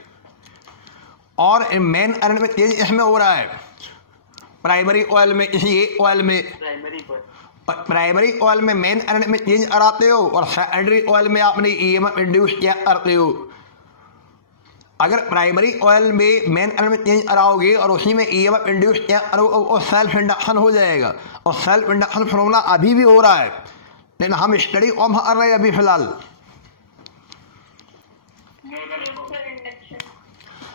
और मेन करंट में चेंज इसमें हो रहा है प्राइमरी ऑयल में, इसी ऑयल में। प्राइमरी ऑयल में मेन करंट में चेंज कराते हो और सेकेंडरी ऑयल में आपने ईएमएफ इंड्यूस क्या करते हो। अगर प्राइमरी ऑयल में मेन करंट में चेंज कराओगे और उसी में ईएमएफ इंड्यूस क्या करोगे, वो सेल्फ इंडक्शन हो जाएगा। और सेल्फ इंडक्शन फिनोमेना अभी भी हो रहा है, लेकिन हम स्टडी ऑफ कर रहे हैं अभी फिलहाल।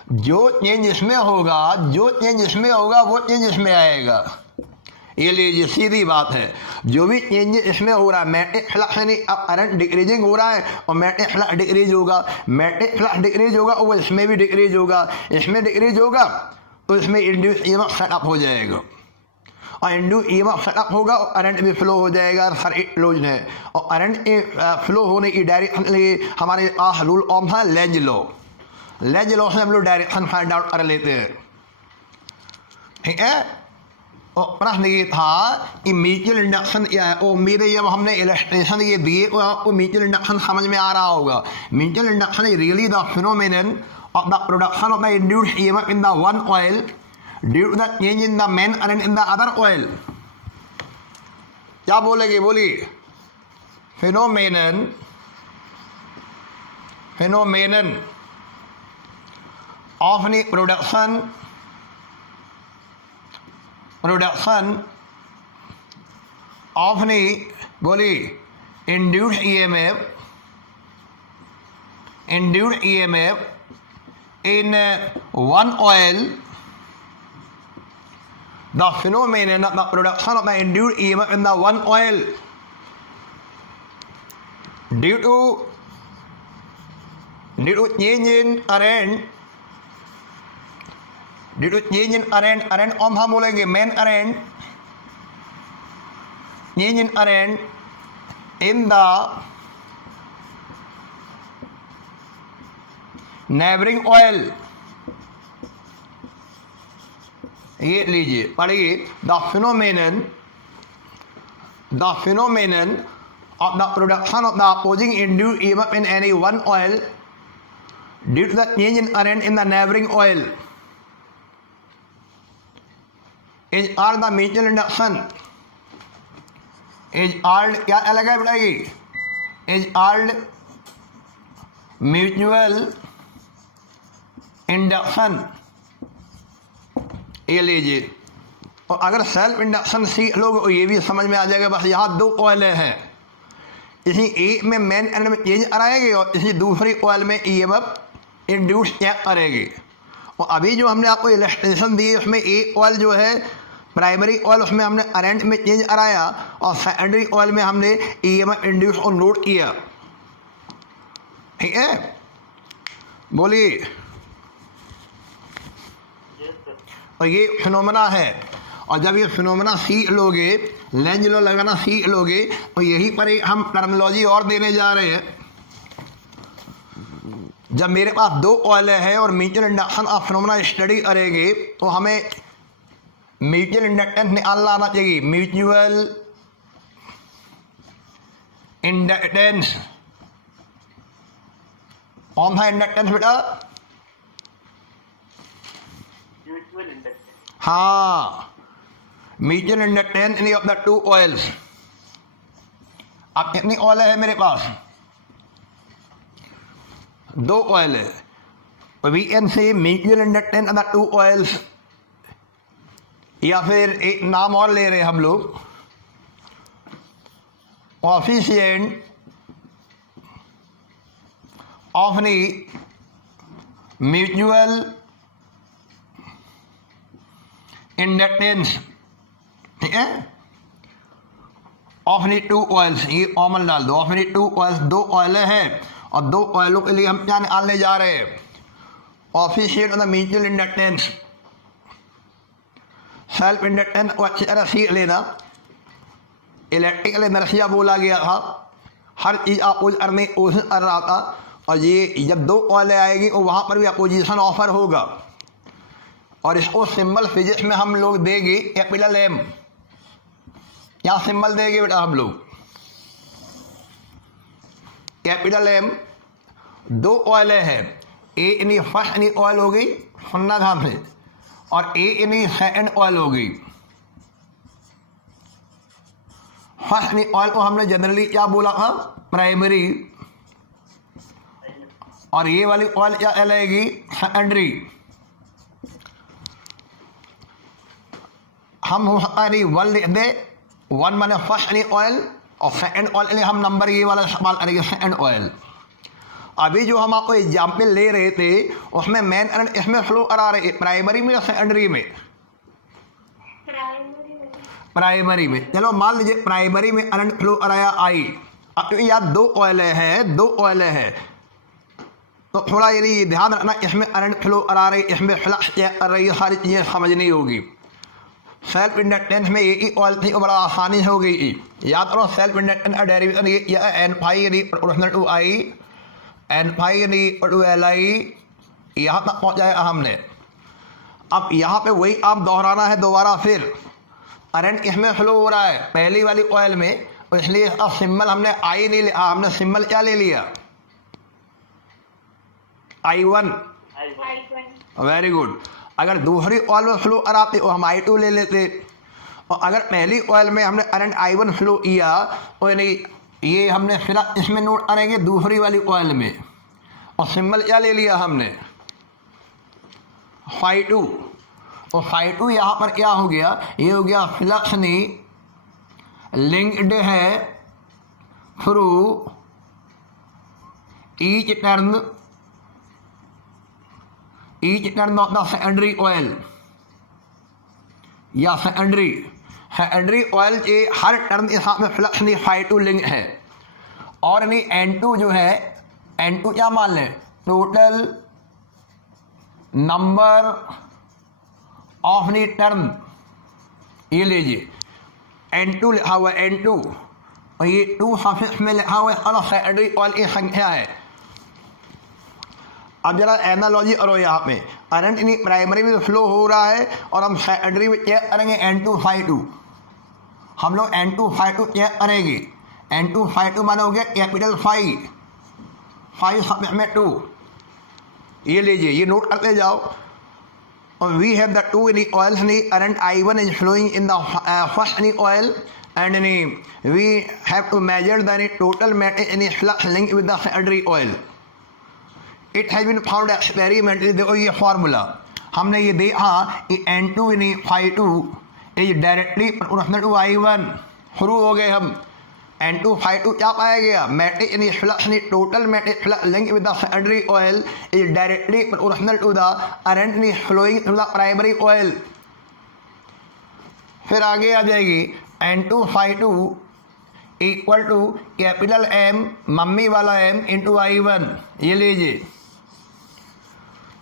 जो चेंज इसमें होगा वो चेंज इसमें आएगा। ये लीजिए, सीधी बात है, जो भी चेंज इसमें हो रहा है, मैग्नेटिक फ्लक्स यानी अब करंट डिक्रीजिंग हो रहा है और मैग्नेटिक फ्लक्स डिक्रीज होगा, मैग्नेटिक फ्लक्स डिक्रीज होगा और वो इसमें भी डिक्रीज होगा, इसमें डिक्रीज होगा तो इसमें इंड्यूस ईएमएफ सेटअप हो जाएगा, और इंड्यूस ईएमएफ सेटअप होगा और करंट भी फ्लो हो जाएगा। सर्किट क्लोज है और करंट के फ्लो होने की डायरेक्शन हमारे पास रूल ऑफ है लेंज लॉ। लेंज लॉ से हम लोग डायरेक्शन फाइंड आउट कर लेते हैं, ठीक है। और प्रश्न ये था कि म्यूचुअल इंडक्शन क्या है। और मेरे जब हमने इलस्ट्रेशन ये दिए तो आपको म्यूचुअल इंडक्शन समझ में आ रहा होगा। Mutual induction is really the phenomenon of the production of the induced EMF in the one coil due to the change in the main current in the other coil. क्या बोलेंगे, बोलिए। Phenomenon of the production of the बोली induced EMF in one oil the phenomenon of the production of the induced EMF in the one oil due to change in current, due to change in current हम बोलेंगे main current, change in current in the neighboring oil. ये लीजिए पढ़िए, the phenomenon of the production of the opposing induced EMF in any one oil due to the change in current in the neighboring oil is called the mutual induction. Is called क्या अलग है बताइए, is called mutual induction. ये लीजिए, और अगर self induction सीख लोगे तो ये भी समझ में आ जाएगा. बस यहाँ दो ऑयलें हैं, इसी एक में मेन एंड में चेंज कराएगी और इसी दूसरी ऑयल में ईएमएफ इंड्यूस चेक करेगी. और अभी जो हमने आपको इलस्ट्रेशन दी उसमें एक ऑयल जो है प्राइमरी ऑयल, उसमें हमने करंट में चेंज कराया और सेकेंडरी ऑयल में हमने ईएमएफ इंड्यूस और नोट किया. ठीक है, बोलिए. और ये फिनोमेना है, और जब ये फिनोमेना सीख लोगे, लेंज लो लगाना सीख लोगे, और यहीं पर एक हम टर्मिनोलॉजी और देने जा रहे हैं. जब मेरे पास दो ऑयलें हैं और mutual induction of phenomena study करेंगे तो हमें म्यूचुअल इंडक्टेंस निकालना आना चाहिए. म्यूचुअल इंडक्टेंस, कौन सा इंडक्टेंस बेटा? हाँ, mutual inductance in of the two coils. अब कितनी ऑयल है मेरे पास? दो ऑयल है. We can say mutual inductance in the two coils, या फिर एक नाम और ले रहे हम लोग, coefficient of the mutual inductance. ठीक है, ऑफ द टू ऑयल्स, ये कॉमन डाल दो. ऑफ द टू ऑयल्स, दो ऑयलें हैं और दो ऑयलों के लिए हम क्या निकालने जा रहे हैं? Coefficient of the mutual inductance. Self inductance को अच्छी तरह सीख लेना. इलेक्ट्रिकल इनर्शिया बोला गया था, हर चीज़ अपोज करने की कोशिश कर रहा था. और ये जब दो ऑयलें आएगी तो वहाँ पर भी अपोजिशन ऑफर होगा, और इसको सिंबल फिजिक्स में हम लोग देंगे कैपिटल एम. क्या सिंबल देंगे बेटा हम लोग? Capital M. दो ऑयलें हैं, ए इनी फर्स्ट इनी ऑयल हो गई, सुनना ध्यान से, और ए इनी सेकेंड ऑयल हो गई. फर्स्ट इनी ऑयल को हमने जनरली क्या बोला था? प्राइमरी. और ये वाली ऑयल क्या कहलाएगी? सेकेंडरी. हम हो सकता है वन लिख दे, वन माने फर्स्ट इनी ऑयल, और सेकेंड ऑयल के लिए हम नंबर ये वाला इस्तेमाल करेंगे, सेकेंड ऑयल. अभी जो हम आपको एग्जाम्पल ले रहे थे उसमें मेन करंट इसमें फ्लो करा रहे, प्राइमरी में या सेकेंडरी में? प्राइमरी में. चलो मान लीजिए प्राइमरी में करंट फ्लो कराया आई. अब तो यार दो ऑयलें हैं, दो ऑयलें हैं, तो थोड़ा ये ध्यान रखना, इसमें करंट फ्लो करा रही, इसमें फ्लक्स चेक कर रही है, सारी चीज़ें समझनी होगी. सेल्फ इंडक्टेंस में एक ही ऑयल थी वो बड़ा आसानी से हो गई. याद करो सेल्फ इंडक्टेंस का डेरिवेशन ये N phi proportional to I, N phi to L I, यहाँ तक पहुँचाया हमने. अब यहाँ पे वही आप दोहराना है दोबारा. फिर करंट इसमें फ्लो हो रहा है पहली वाली ऑयल में, इसलिए अब सिंबल हमने आई नहीं लिया, हमने सिंबल क्या ले लिया? I1. Very good. अगर दूसरी ऑयल में फ्लो कराते तो हम I2 ले लेते, और अगर पहली ऑयल में हमने करंट I1 फ्लो किया तो नहीं, ये हमने फिर इसमें नोट करेंगे दूसरी वाली ऑयल में, और सिंबल क्या ले लिया हमने? Φ2. और Φ2 यहाँ पर क्या हो गया? ये हो गया फ्लक्स लिंक्ड है through each turn off the secondary oil. या सेकेंडरी ऑयल के हर टर्म के साथ में फ्लक्स नहीं ∅2 लिंक है। और नहीं N2 जो है, N2 क्या मान लें, total number of knee term, ये लीजिए N2 लिखा हुआ है N2, और ये 2 सफिक्स में लिखा हुआ है और सेकेंडरी ऑयल की संख्या है। अब जरा एनालॉजी करो यहाँ पे, करंट इन प्राइमरी में फ्लो हो रहा है और हम सेकेंडरी में चेक करेंगे N2 हम लोग N2 चेक करेंगे। N2 माना हो गया कैपिटल 5 सफिक्स में 2, ये लीजिए, ये नोट करते जाओ। और we have the two in coil, current I1 is flowing in the first in coil and we have to measure the total matter in flux link with the secondary oil. It has been found experimentally, देखो ये formula हमने ये देखा कि N2 in ∅2 is directly proportional to I1। शुरू हो गए हम, N2 क्या पाया गया, metric in flux total metric flux link with the secondary coil is directly proportional to the current in flowing through the primary coil. फिर आगे आ जाएगी N2 equal to capital M, मम्मी वाला M इंटू I1, ये लीजिए।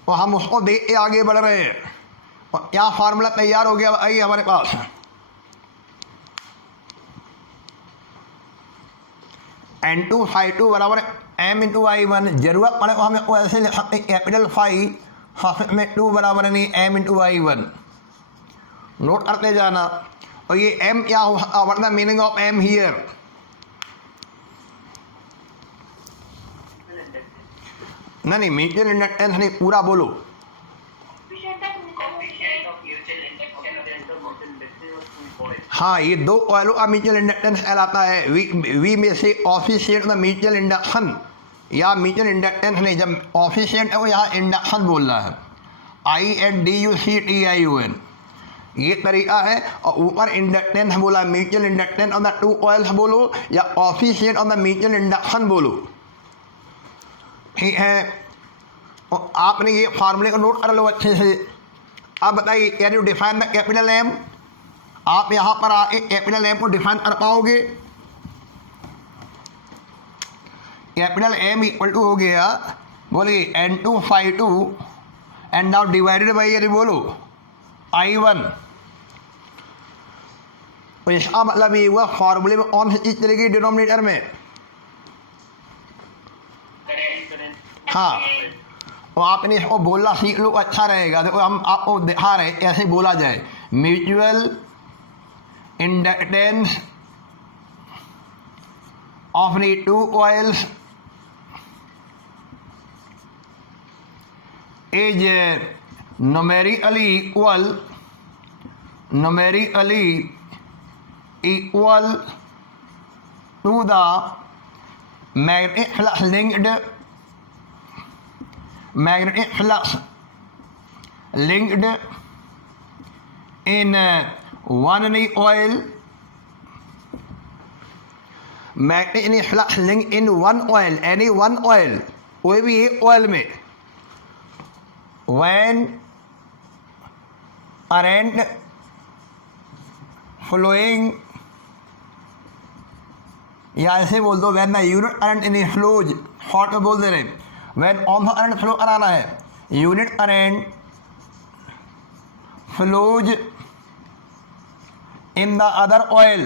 और हम उसको देख के आगे बढ़ रहे हैं और क्या फार्मूला तैयार हो गया, आइए हमारे पास। N2 बराबर M इंटू I1, जरूरत पड़े तो हमें ऐसे लिख सकते कैपिटल 5 में 2 बराबर नहीं M इंटू I1, नोट करते जाना। और ये M क्या हुआ, what the meaning of M here, नहीं म्यूचुअल इंडक्टेंस नहीं, पूरा बोलो। हाँ, ये दो ऑयलों का म्यूचुअल इंडक्टेंस कहलाता है। वी में से ऑफिशिएंट द म्यूचुअल इंडक्शन, या म्यूचुअल इंडक्टेंस नहीं, जब ऑफिशिएंट है वो यहाँ इंडक्शन बोल रहा है, INDUCTION, ये तरीका है। और ऊपर इंडक्टेंस बोला, mutual inductance of the two oils बोलो या ऑफिशिएंट ऑफ द म्यूचुअल इंडक्शन बोलो, ठीक है। और आपने ये फार्मूले को नोट कर लो अच्छे से। अब बताइए, can you define the capital M, आप यहाँ पर आके कैपिटल M को डिफाइन कर पाओगे। कैपिटल M इक्वल टू हो गया, बोलिए N2 and now divided by, यदि बोलो I1, तो इसका मतलब ये हुआ फार्मूले में कौन सी चीज चलेगी डिनोमिनेटर में, हाँ। तो आपने इसको बोलना सीख लो, अच्छा रहेगा। देखो हम आपको दिखा रहे कैसे बोला जाए, mutual inductance of the two oils is numerically equal to the magnetic flux linked in one oil, magnetic flux linked in one oil, any one oil, कोई भी एक ऑयल में, when current flowing, या ऐसे बोल दो, when the unit current in flows, short में बोल दे रहे, when on the current flow कराना है, unit current flows in the other oil,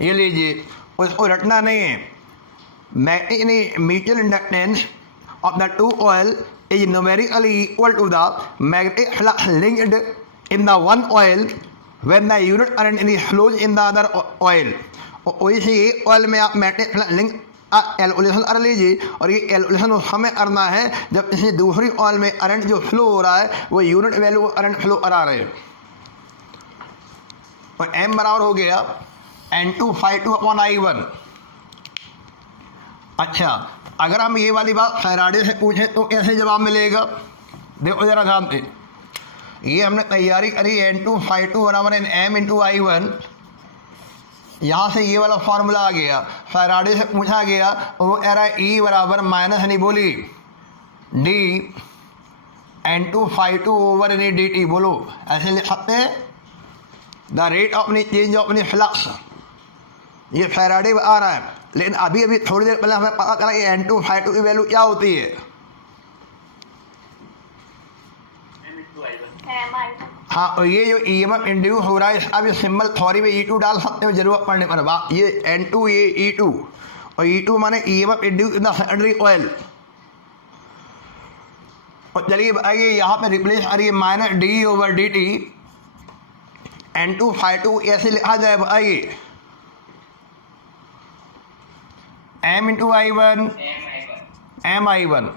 ये लीजिए, उसको रटना नहीं है। Mutual inductance of the two oil is numerically equal to the magnetic flux linked in the one oil when the unit current flows in the other oil। और इसी oil में आप मैग्नेटिक फ्लक्स लिंक कैलकुलेशन कर लीजिए, और ये calculation उस समय करना है जब किसी दूसरी ऑयल में करंट जो फ्लो हो रहा है वो यूनिट वैल्यू करंट फ्लो करा रहे हैं। और M बराबर हो गया N2 अच्छा, अगर हम ये वाली बात फैराडे से पूछें तो कैसे जवाब मिलेगा, देखो जरा ध्यान से। ये हमने तैयारी करी N2 बराबर M इंटू I1, यहाँ से ये वाला फार्मूला आ गया, फैराडे से पूछा गया, वो कह रहा है E बराबर माइनस नहीं बोली D N2 phi2 over any D T. बोलो ऐसे लिख सकते हैं the rate of any change of any flux. ये फैराडे में आ रहा है, लेकिन अभी अभी थोड़ी देर पहले हमें पता चला कि N2 phi2 की वैल्यू क्या होती है। हाँ, और ये जो EMF इंड्यूस हो रहा है, अब ये सिंबल थ्योरी में E2 डाल सकते हो जरूरत पड़ने पर। ये N2 ये E2 और E2 माने EMF induce in the secondary oil. और चलिए आइए यहाँ पे रिप्लेस आ रही है minus D over D T. N2 phi2 ऐसे लिखा जाए, आइए M into I1 M I1,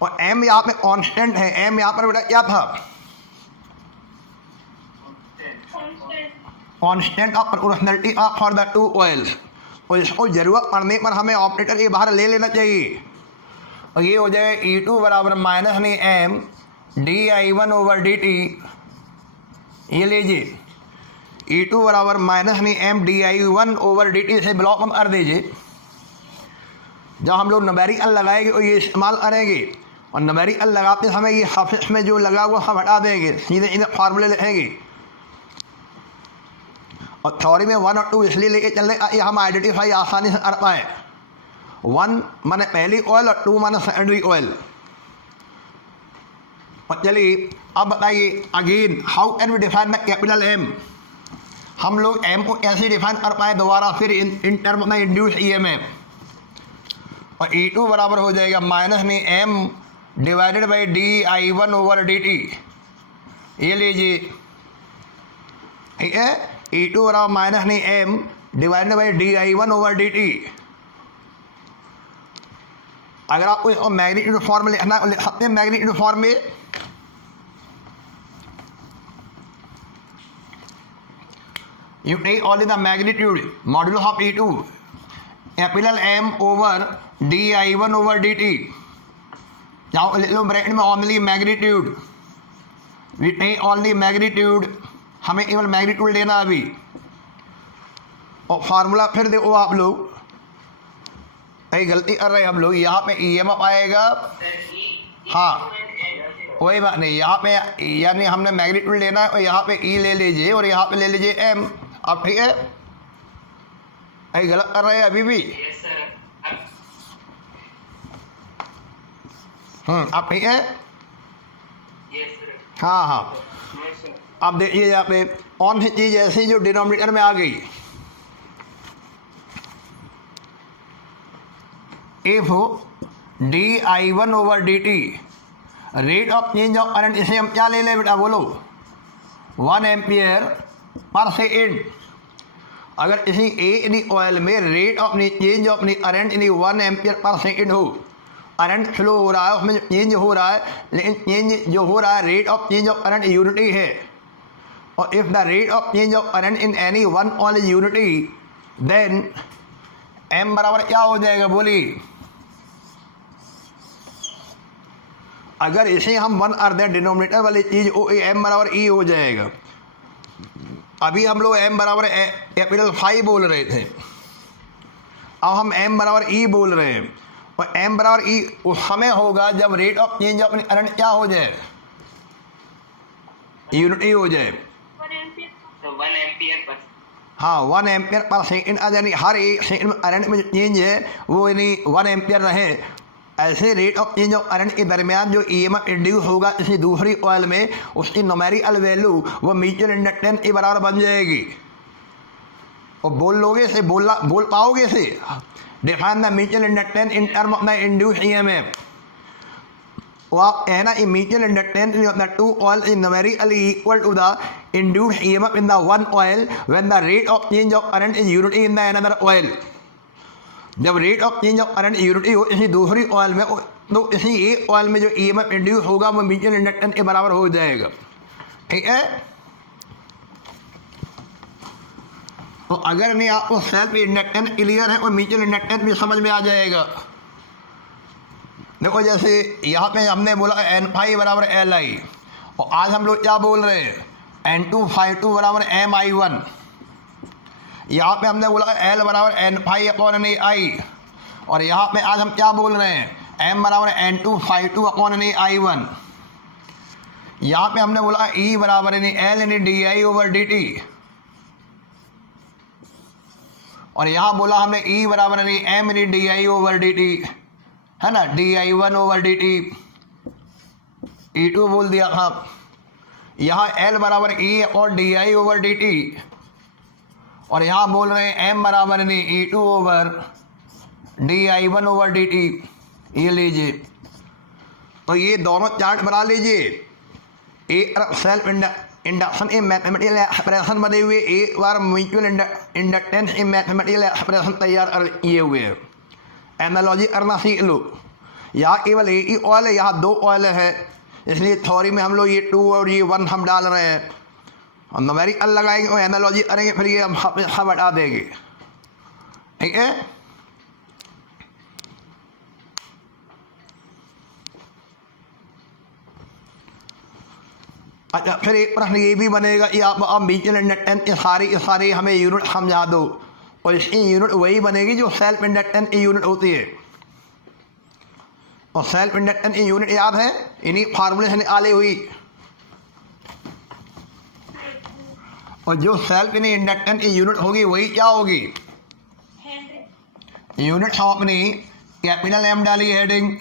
और M यहाँ पे कांस्टेंट है। M यहाँ पर बेटा क्या था? Constant of proportionality of for the two oils. और इसको जरूरत पड़ने पर हमें ऑपरेटर ये बाहर ले लेना चाहिए, और ये हो जाए E2 बराबर माइनस नहीं M DI1 ओवर DT। ये लीजिए E2 बराबर माइनस नहीं M DI1 ओवर DT से ब्लॉक हम कर दीजिए। जब हम लोग न्यूमेरिकल लगाएंगे और ये इस्तेमाल करेंगे, और न्यूमेरिकल लगाते समय ये सफिक्स में जो लगा वो हम हटा देंगे, सीधे इन्हें फार्मूले लिखेंगे। और थ्योरी में 1 और 2 इसलिए लेके चल रहे ये हम आइडेंटिफाई आसानी से कर पाए। 1 माने पहली ऑयल और 2 माने सेकेंडरी ऑयल। और चलिए अब बताइए again how can we define the capital M। हम लोग M को कैसे डिफाइन कर पाए दोबारा फिर इन टर्म में इंड्यूस EMF। और E2 बराबर हो जाएगा माइनस नहीं M divided by DI1 over DT। ये लीजिए, ठीक है, E2 बराबर माइनस नहीं M divided by DI1 over DT। अगर आपको इसको मैग्नीट्यूड फॉर्म में लिखना लिख सकते हैं, मैग्नीट्यूड फॉर्म में you take only the magnitude modulus of E2 capital M over DI1 over DT। जाओ लिख लो ब्रैकेट में only magnitude, we take only magnitude, हमें केवल मैग्नीट्यूड लेना अभी। और फार्मूला फिर देखो आप लोग कहीं गलती कर रहे हैं हम लोग, यहाँ पे EMF आएगा। हाँ कोई बात नहीं, यहाँ पे यानी हमने मैग्नीट्यूड लेना है और यहाँ पे E ले लीजिए और यहाँ पे ले लीजिए M। अब ठीक है, कहीं गलत कर रहे हैं अभी भी? अब ठीक है। हाँ हाँ, अब देखिए यहाँ पे कौन सी चीज़ ऐसी जो डिनोमिनेटर में आ गई। If DI1 over DT rate of change of current, इसे हम क्या ले लें बेटा बोलो? 1 एम्पियर पर सेकेंड। अगर इसी एक ऑयल में rate of change of current 1 ampere per second हो, करंट फ्लो हो रहा है, उसमें चेंज हो रहा है, लेकिन चेंज जो हो रहा है rate of change of current unity है। और if the rate of change of current in any one coil is unity, then M बराबर क्या हो जाएगा बोलिए? अगर इसे हम 1 कर दें डिनोमिनेटर वाली चीज़, M बराबर E हो जाएगा। अभी हम लोग M बराबर कैपिटल फाई बोल रहे थे, अब हम M बराबर E बोल रहे हैं। और M बराबर E उस समय होगा जब rate of change of current क्या हो जाए? यूनिटी हो जाए। 1 एम्पियर पर, हाँ 1 एम्पियर पर सेकेंड, यानी हर एक सेकेंड में करंट में जो चेंज है वो यानी 1 एम्पियर रहे। ऐसे rate of change of current के दरमियान जो EMF इंड्यूस होगा किसी दूसरी ऑयल में, उसकी न्यूमेरिकल वैल्यू वो म्यूचुअल इंडक्टेंस के बराबर बन जाएगी। और बोल लोगे से बोल पाओगे से define the mutual inductance in term of the induce EMF। वो आप कहना mutual inductance of the two coil is numerically equal to the induced EMF in the one coil when the rate of change of current is unity in the another coil. जब rate of change of current unity हो इसी दूसरी oil में, तो इसी एक oil में जो EMF इंड्यूस होगा वो म्यूचुअल इंडक्टेंस के बराबर हो जाएगा। ठीक है, तो अगर नहीं आपको सेल्फ इंडक्टेंस क्लियर है और म्यूचुअल इंडक्टेंस भी समझ में आ जाएगा। देखो जैसे यहाँ पे हमने बोला N फाई बराबर Li, और आज हम लोग क्या बोल रहे हैं? N2 phi2 बराबर MI1। यहाँ पे हमने बोला L बराबर N फाई अपॉन I, और यहाँ पे आज हम क्या बोल रहे हैं? M बराबर N2 phi2 अपॉन I1। यहाँ पे हमने बोला E बराबर यानी L यानी D I over D T, और यहाँ बोला हमने E बराबर यानी M यानी D I over D T, है ना, D I one over D T, E2 बोल दिया था। यहाँ L बराबर E और D I over D T, और यहाँ बोल रहे हैं M बराबर यानी E2 over D I one over D T. ये लीजिए, तो ये दोनों चार्ट बना लीजिए। एक तरफ self induction in mathematical expression बने हुए, एक बार mutual inductance in mathematical expression तैयार किए हुए। एनालॉजी करना सीख लो। यहाँ केवल एक ही ऑयल है, यहाँ दो ऑयल है, इसलिए थ्योरी में हम लोग ये 2 और ये 1 हम डाल रहे हैं। और न्यूमेरिकल लगाएंगे और एनालॉजी करेंगे, फिर ये हम सब हटा देंगे। ठीक है, अच्छा फिर एक प्रश्न ये भी बनेगा कि आप म्यूचुअल इंडक्टेंस की सारी हमें यूनिट समझा दो, और इसकी यूनिट वही बनेगी जो सेल्फ इंडक्टेंस की यूनिट होती है। और सेल्फ इंडक्टेंस की यूनिट याद है, इन्हीं फार्मूले से निकाली हुई। और जो सेल्फ इंडक्टेंस की यूनिट होगी वही क्या होगी, यूनिट अपनी कैपिटल एम डाली हेडिंग।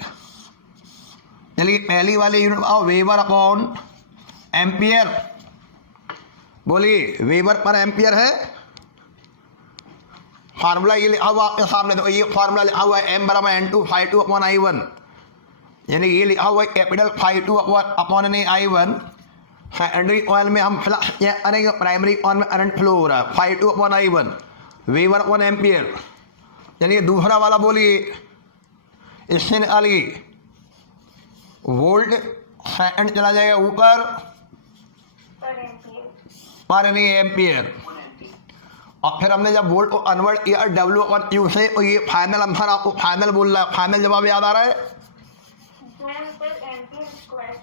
चलिए पहली वाली यूनिट आओ, वेबर अपॉन एम्पियर। बोलिए वेबर पर एम्पियर है, फार्मूला ये लिखा हुआ आपके सामने, तो ये फार्मूला लिखा हुआ है M बराबर N2 ∅2 अपॉन I1, यानी ये लिखा हुआ है capital ∅2 upon I1। Secondary oil में हम फ्लक्स चेक करेंगे, प्राइमरी ऑयल में करंट फ्लो हो रहा है, ∅2 upon I1 weber upon ampere. चलिए दूसरा वाला बोलिए, इससे निकालिए, वोल्ट सेकंड चला जाएगा ऊपर पर नहीं एम्पियर, और फिर हमने जब वोल्ट को कन्वर्ट किया W/Q से, तो ये फाइनल आंसर आपको फाइनल बोल रहा है, फाइनल जवाब याद आ रहा है,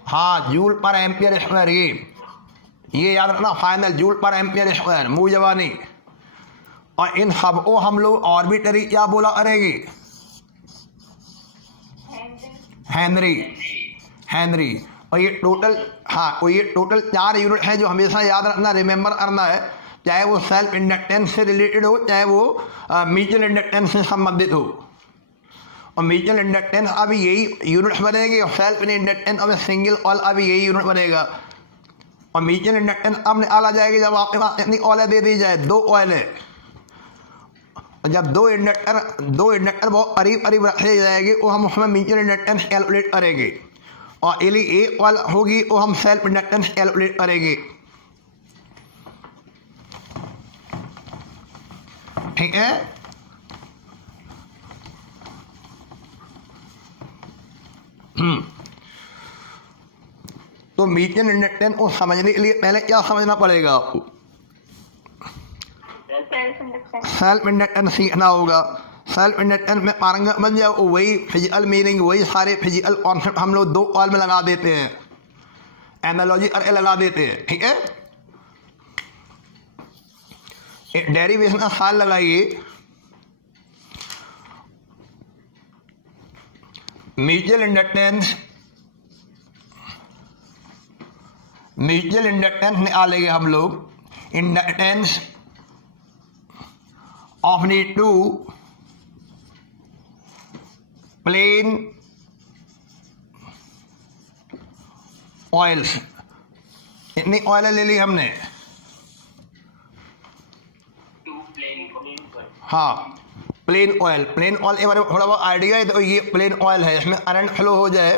हाँ जूल पर एम्पियर स्क्वायर। ये याद रखना, फाइनल जूल पर एम्पियर स्क्वायर, मुँह जवानी। और इन सब को हम लोग ऑर्बिटरी क्या बोला करेंगे, हेनरी। और ये टोटल, हाँ, और ये टोटल 4 यूनिट है जो हमेशा याद रखना, रिमेंबर करना है, चाहे वो सेल्फ इंडक्टेंस से रिलेटेड हो, चाहे वो म्यूचुअल इंडक्टेंस से संबंधित हो। और म्यूचुअल इंडक्टेंस अभी यही यूनिट बनेगी, और सेल्फ इंडक्टेंस अभी सिंगल ऑयल अभी यही यूनिट बनेगा। और म्यूचुअल इंडक्टेंस अब निकाला जाएगी जब आपके पास इतनी ऑयल दे दी जाए, 2 ऑयल है, जब दो इंडक्टर बहुत करीब रखे जाएगी, वो हम उसमें म्यूचुअल इंडक्टेंस कैलकुलेट करेंगे, और यदि एक ऑयल होगी वो हम सेल्फ इंडक्टेंस कैलकुलेट करेंगे। ठीक है, तो म्यूचुअल इंडक्टेंस को समझने के लिए पहले क्या समझना पड़ेगा आपको, सेल्फ इंडक्टेंस सीखना होगा। सेल्फ इंडक्टेंस में पारंगत बन जाओ, वही फिजिकल मीनिंग, वही सारे फिजिकल कॉन्सेप्ट हम लोग 2 ऑयल में लगा देते हैं, एनालॉजी करके लगा देते हैं। ठीक है, डेरिवेशन का ख्याल लगाइए। म्यूचुअल इंडक्टेंस निकालेंगे हम लोग, inductance of the 2 plane coils. इतनी ऑयल ले ली हमने, हाँ प्लेन ऑयल के बारे में थोड़ा बहुत आइडिया है। तो ये प्लेन ऑयल है, इसमें करंट फ्लो हो जाए,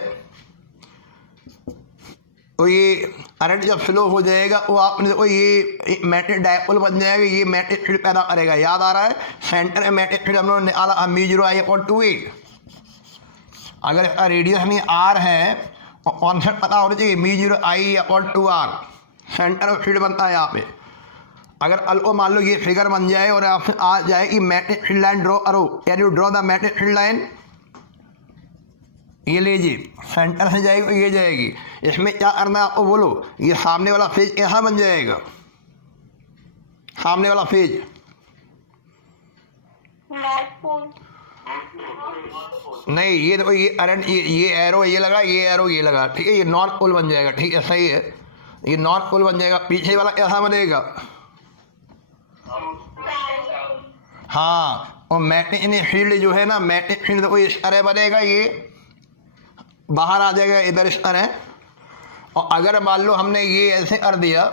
तो ये करंट जब फ्लो हो जाएगा वो आपने देखो ये मैग्नेटिक डायपोल बन जाएगा, ये मैग्नेटिक फील्ड पैदा करेगा। याद आ रहा है, सेंटर में मैग्नेटिक फील्ड हम लोगों ने निकाला μ0I/2a। अगर रेडियस नहीं R है और कॉन्सेप्ट पता होना चाहिए, μ0I/2r सेंटर में फील्ड बनता है यहाँ पे। अगर अल्को मान लो ये फिगर बन जाए और आपसे आ जाए कि मैग्नेटिक फील्ड लाइन ड्रॉ करो, can you draw the magnetic field line, ये लीजिए सेंटर से जाएगी, ये जाएगी, इसमें क्या करना है आपको बोलो, ये सामने वाला फेज कैसा बन जाएगा, सामने वाला फेज नहीं, ये देखो, ये करंट, ये एरो ये लगा, ये एरो ये लगा, ठीक है, ये नॉर्थ पोल बन जाएगा, ठीक है, सही है, ये नॉर्थ पोल बन जाएगा। पीछे वाला कैसा बनेगा? हाँ, और मैग्नेटिक फील्ड जो है ना, मैग्नेटिक फील्ड देखो इस तरह बनेगा, ये बाहर आ जाएगा इधर इस तरह। और अगर मान लो हमने ये ऐसे कर दिया,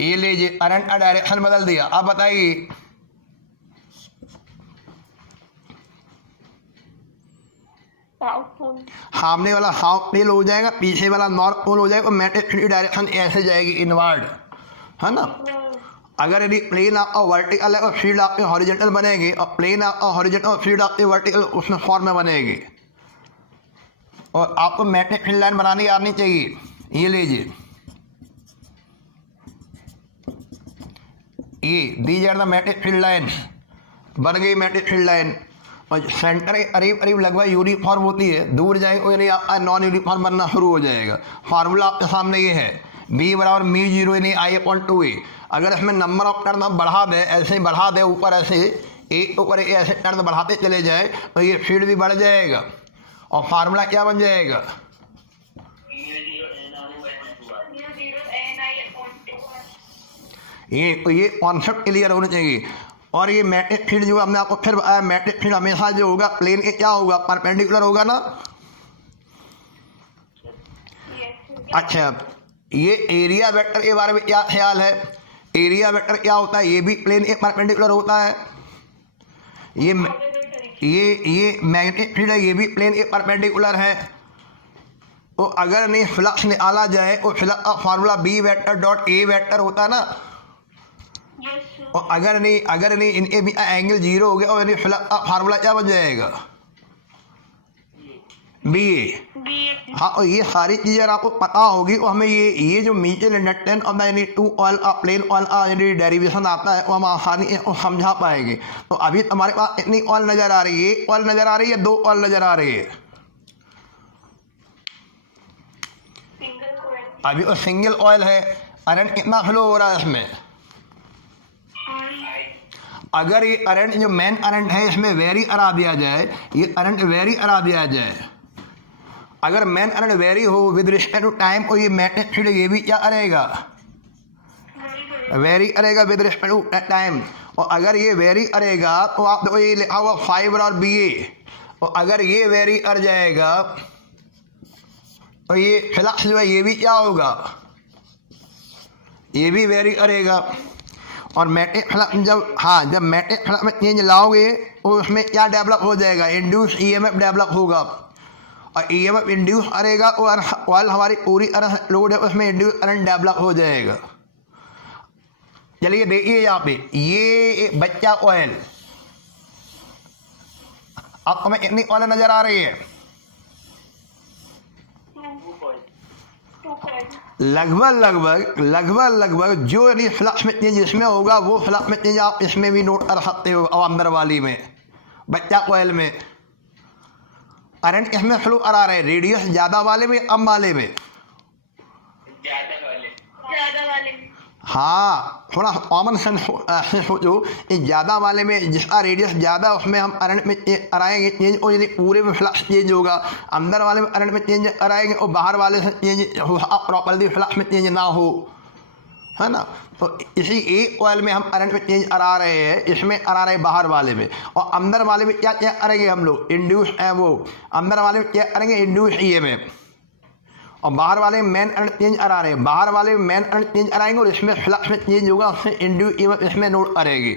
ये लीजिए करंट का डायरेक्शन बदल दिया, अब बताइए सामने वाला साउथ पोल हो जाएगा, पीछे वाला नॉर्थ पोल हो जाएगा, और मैग्नेटिक फील्ड डायरेक्शन ऐसे जाएगी इनवर्ड, है ना। अगर यदि प्लेन आपका वर्टिकल है और फील्ड आपके हॉरिजॉन्टल बनेगी, और प्लेन आपका हॉरिजॉन्टल और फील्ड आपके वर्टिकल उसमें फॉर्म में बनेगी। और आपको मैग्नेटिक फील्ड लाइन बनानी आनी चाहिए। ये लीजिए, ये these are the magnetic field line, बन गई मैग्नेटिक फील्ड लाइन। और सेंटर के करीब करीब लगभग यूनिफॉर्म होती है, दूर जाएंगे यानी आपका नॉन यूनिफॉर्म बनना शुरू हो जाएगा। फार्मूला आपके सामने ये है, बी बराबर म्यू जीरो यानी I/2A। अगर इसमें नंबर ऑफ टर्न हम बढ़ा दें, ऐसे बढ़ा दें ऊपर, ऐसे एक ऊपर एक ऐसे टर्न बढ़ाते चले जाए, तो ये फील्ड भी बढ़ जाएगा। और फार्मूला क्या बन जाएगा? ये कॉन्सेप्ट क्लियर होना चाहिए। और ये मैग्नेटिक फील्ड जो हमने आपको फिर बताया, मैग्नेटिक फील्ड हमेशा जो होगा प्लेन के क्या होगा, परपेंडिकुलर होगा ना। अच्छा, ये एरिया वेक्टर के बारे में क्या ख्याल है? एरिया वेक्टर क्या होता है? ये भी प्लेन के परपेंडिकुलर होता है। ये मैग्नेटिक फील्ड है, ये भी प्लेन के परपेंडिकुलर है। तो अगर नहीं फ्लक्स निकाला जाए, और फ्लक्स का formula B vector dot A vector होता है ना। और अगर नहीं इनके भी एंगल जीरो हो गया, और यानी फ्लक्स का फार्मूला क्या बन जाएगा? बी ए। हाँ, और ये सारी चीज़ें अगर आपको पता होगी, और हमें ये जो म्यूचुअल इंडक्टेंस ऑफ द यानी टू ऑयल प्लेन ऑयल यानी डेरिवेशन आता है, वो हम आसानी से समझा पाएंगे। तो अभी हमारे पास इतनी ऑयल नज़र आ रही है, एक ऑयल नज़र आ रही है, दो ऑयल नज़र आ रही है? अभी तो सिंगल ऑयल है। करंट कितना फ्लो हो रहा है इसमें? अगर ये करंट जो मेन करंट है इसमें वेरी करा दिया जाए, ये करंट वेरी करा दिया जाए, अगर मेन करंट वेरी हो विद रिस्पेक्ट टू टाइम, और ये मैग्नेटिक फील्ड ये भी क्या करेगा? वेरी करेगा विद रिस्पेक्ट टू टाइम। और अगर ये वेरी करेगा, तो आप देखो ये लिखा हुआ फाइबर और बी ए, और अगर ये वेरी कर जाएगा, तो ये फ्लक्स जो है ये भी क्या होगा? ये भी वेरी करेगा। और मैग्नेटिक फ्लक्स जब मैग्नेटिक फ्लक्स में चेंज लाओगे, तो उसमें क्या डेवलप हो जाएगा? इंड्यूस ईएमएफ डेवलप होगा। और ईएमएफ इंड्यूस करेगा, और ऑयल हमारी पूरी तरह लोड है, उसमें इंड्यूस करंट डेवलप हो जाएगा। चलिए देखिए यहाँ पे, ये बच्चा ऑयल, अब हमें कितनी ऑयल नजर आ रही है? लगभग जो यानी फ्लक्स में चेंज इसमें होगा, वो फ्लक्स में चेंज आप इसमें भी नोट कर सकते हो। और अंदर वाली में बच्चा कोयल में करंट इसमें फ्लो करा रहे, रेडियस ज़्यादा वाले में, कम वाले में? ज़्यादा वाले में। हाँ, थोड़ा कॉमन सेंस सोचो, ज़्यादा वाले में जिसका रेडियस ज़्यादा, उसमें हम करंट में कराएंगे चेंज, और यदि पूरे में फ्लक्स चेंज होगा। अंदर वाले में करंट में चेंज कराएंगे, और बाहर वाले से चेंज हो, प्रॉपरली फ्लक्स में चेंज ना हो, है ना। तो इसी एक ऑयल में हम करंट में चेंज करा रहे हैं, इसमें करा रहे हैं बाहर वाले में। और अंदर वाले में क्या क्या करेंगे हम लोग? इंड्यूस वो अंदर वाले में क्या करेंगे? Induce EMF. और बाहर वाले में मेन करंट चेंज करा रहे हैं, बाहर वाले में मेन करंट चेंज कराएंगे, और इसमें फ्लक्स में चेंज होगा, उससे इंड्यूस ईएमएफ इसमें नोट करेगी।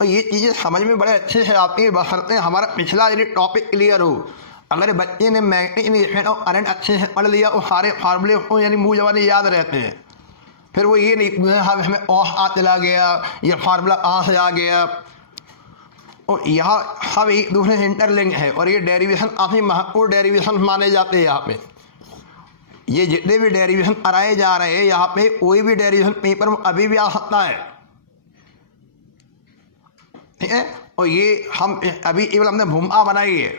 और ये चीज़ें समझ में बड़े अच्छे से आती है, बशर्ते हमारा पिछला यदि टॉपिक क्लियर हो। अगर बच्चे ने मैग्नेटिक इफेक्ट और करंट अच्छे से पढ़ लिया, और सारे फार्मूले उसको यानी मुँह जबानी याद रहते हैं, फिर वो ये नहीं हम इसमें आ चला गया, ये फार्मूला कहाँ से आ गया। और यहाँ सब एक दूसरे से इंटरलिंक है, और ये डेरिवेशन काफ़ी महत्वपूर्ण डेरिवेशन माने जाते हैं। यहाँ पे ये जितने भी डेरिवेशन कराए जा रहे हैं, यहाँ पे कोई भी डेरिवेशन पेपर में अभी भी आ सकता है, ठीक है। और ये हम अभी केवल हमने भूमिका बनाई है,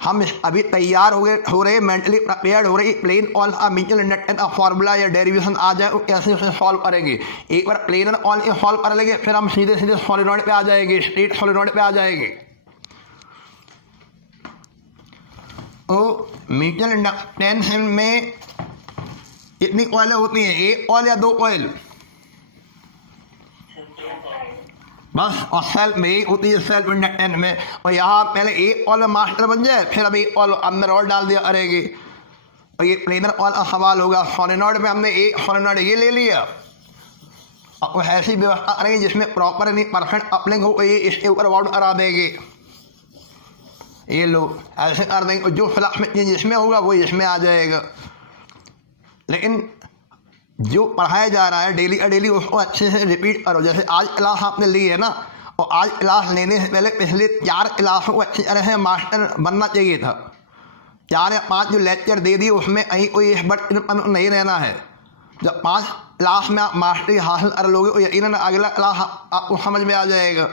हम अभी तैयार हो रहे मेंटली प्रिपेयर्ड हो रहे प्लेन ऑल म्यूचुअल इंडक्टेंस का फॉर्मूला या डेरिवेशन आ जाए, कैसे उसे सॉल्व करेंगे। एक बार प्लेन एंड ऑल सॉल्व कर लेंगे, फिर हम सीधे सीधे सॉलिनॉइड पे आ जाएंगे, स्ट्रेट सॉलिनॉइड पे आ जाएंगे। तो म्यूचुअल इंडक्टेंस में कितनी कॉइलें होती हैं, एक कॉइल या दो कॉइल बस, और सेल्फ में एक होती है सेल्फ इंडक्टेंस में। और यहाँ पहले एक कॉल मास्टर बन जाए, फिर अब एक कॉल अंदर और डाल दिया करेंगे। और ये प्लेनर कॉल का सवाल होगा। सोलेनॉइड में हमने एक सोलेनॉइड ये ले लिया, और ऐसी व्यवस्था करेंगे जिसमें प्रॉपर नहीं परफेक्ट कपलिंग हो, ये इसके ऊपर बाउंड करा देंगे। ये लो ऐसे कर देंगे, जो फ्लक्स में जिसमें होगा वो इसमें आ जाएगा। लेकिन जो पढ़ाया जा रहा है डेली का डेली उसको अच्छे से रिपीट करो। जैसे आज क्लास आपने ली है ना, और आज क्लास लेने से पहले पिछले 4 क्लासों को अच्छी तरह से मास्टर बनना चाहिए था। 4 या 5 जो लेक्चर दे दिए उसमें कहीं कोई बट नहीं रहना है। जब 5 क्लास में आप मास्टरी हासिल कर लोगे तो यकीनन अगला क्लास आपको समझ में आ जाएगा।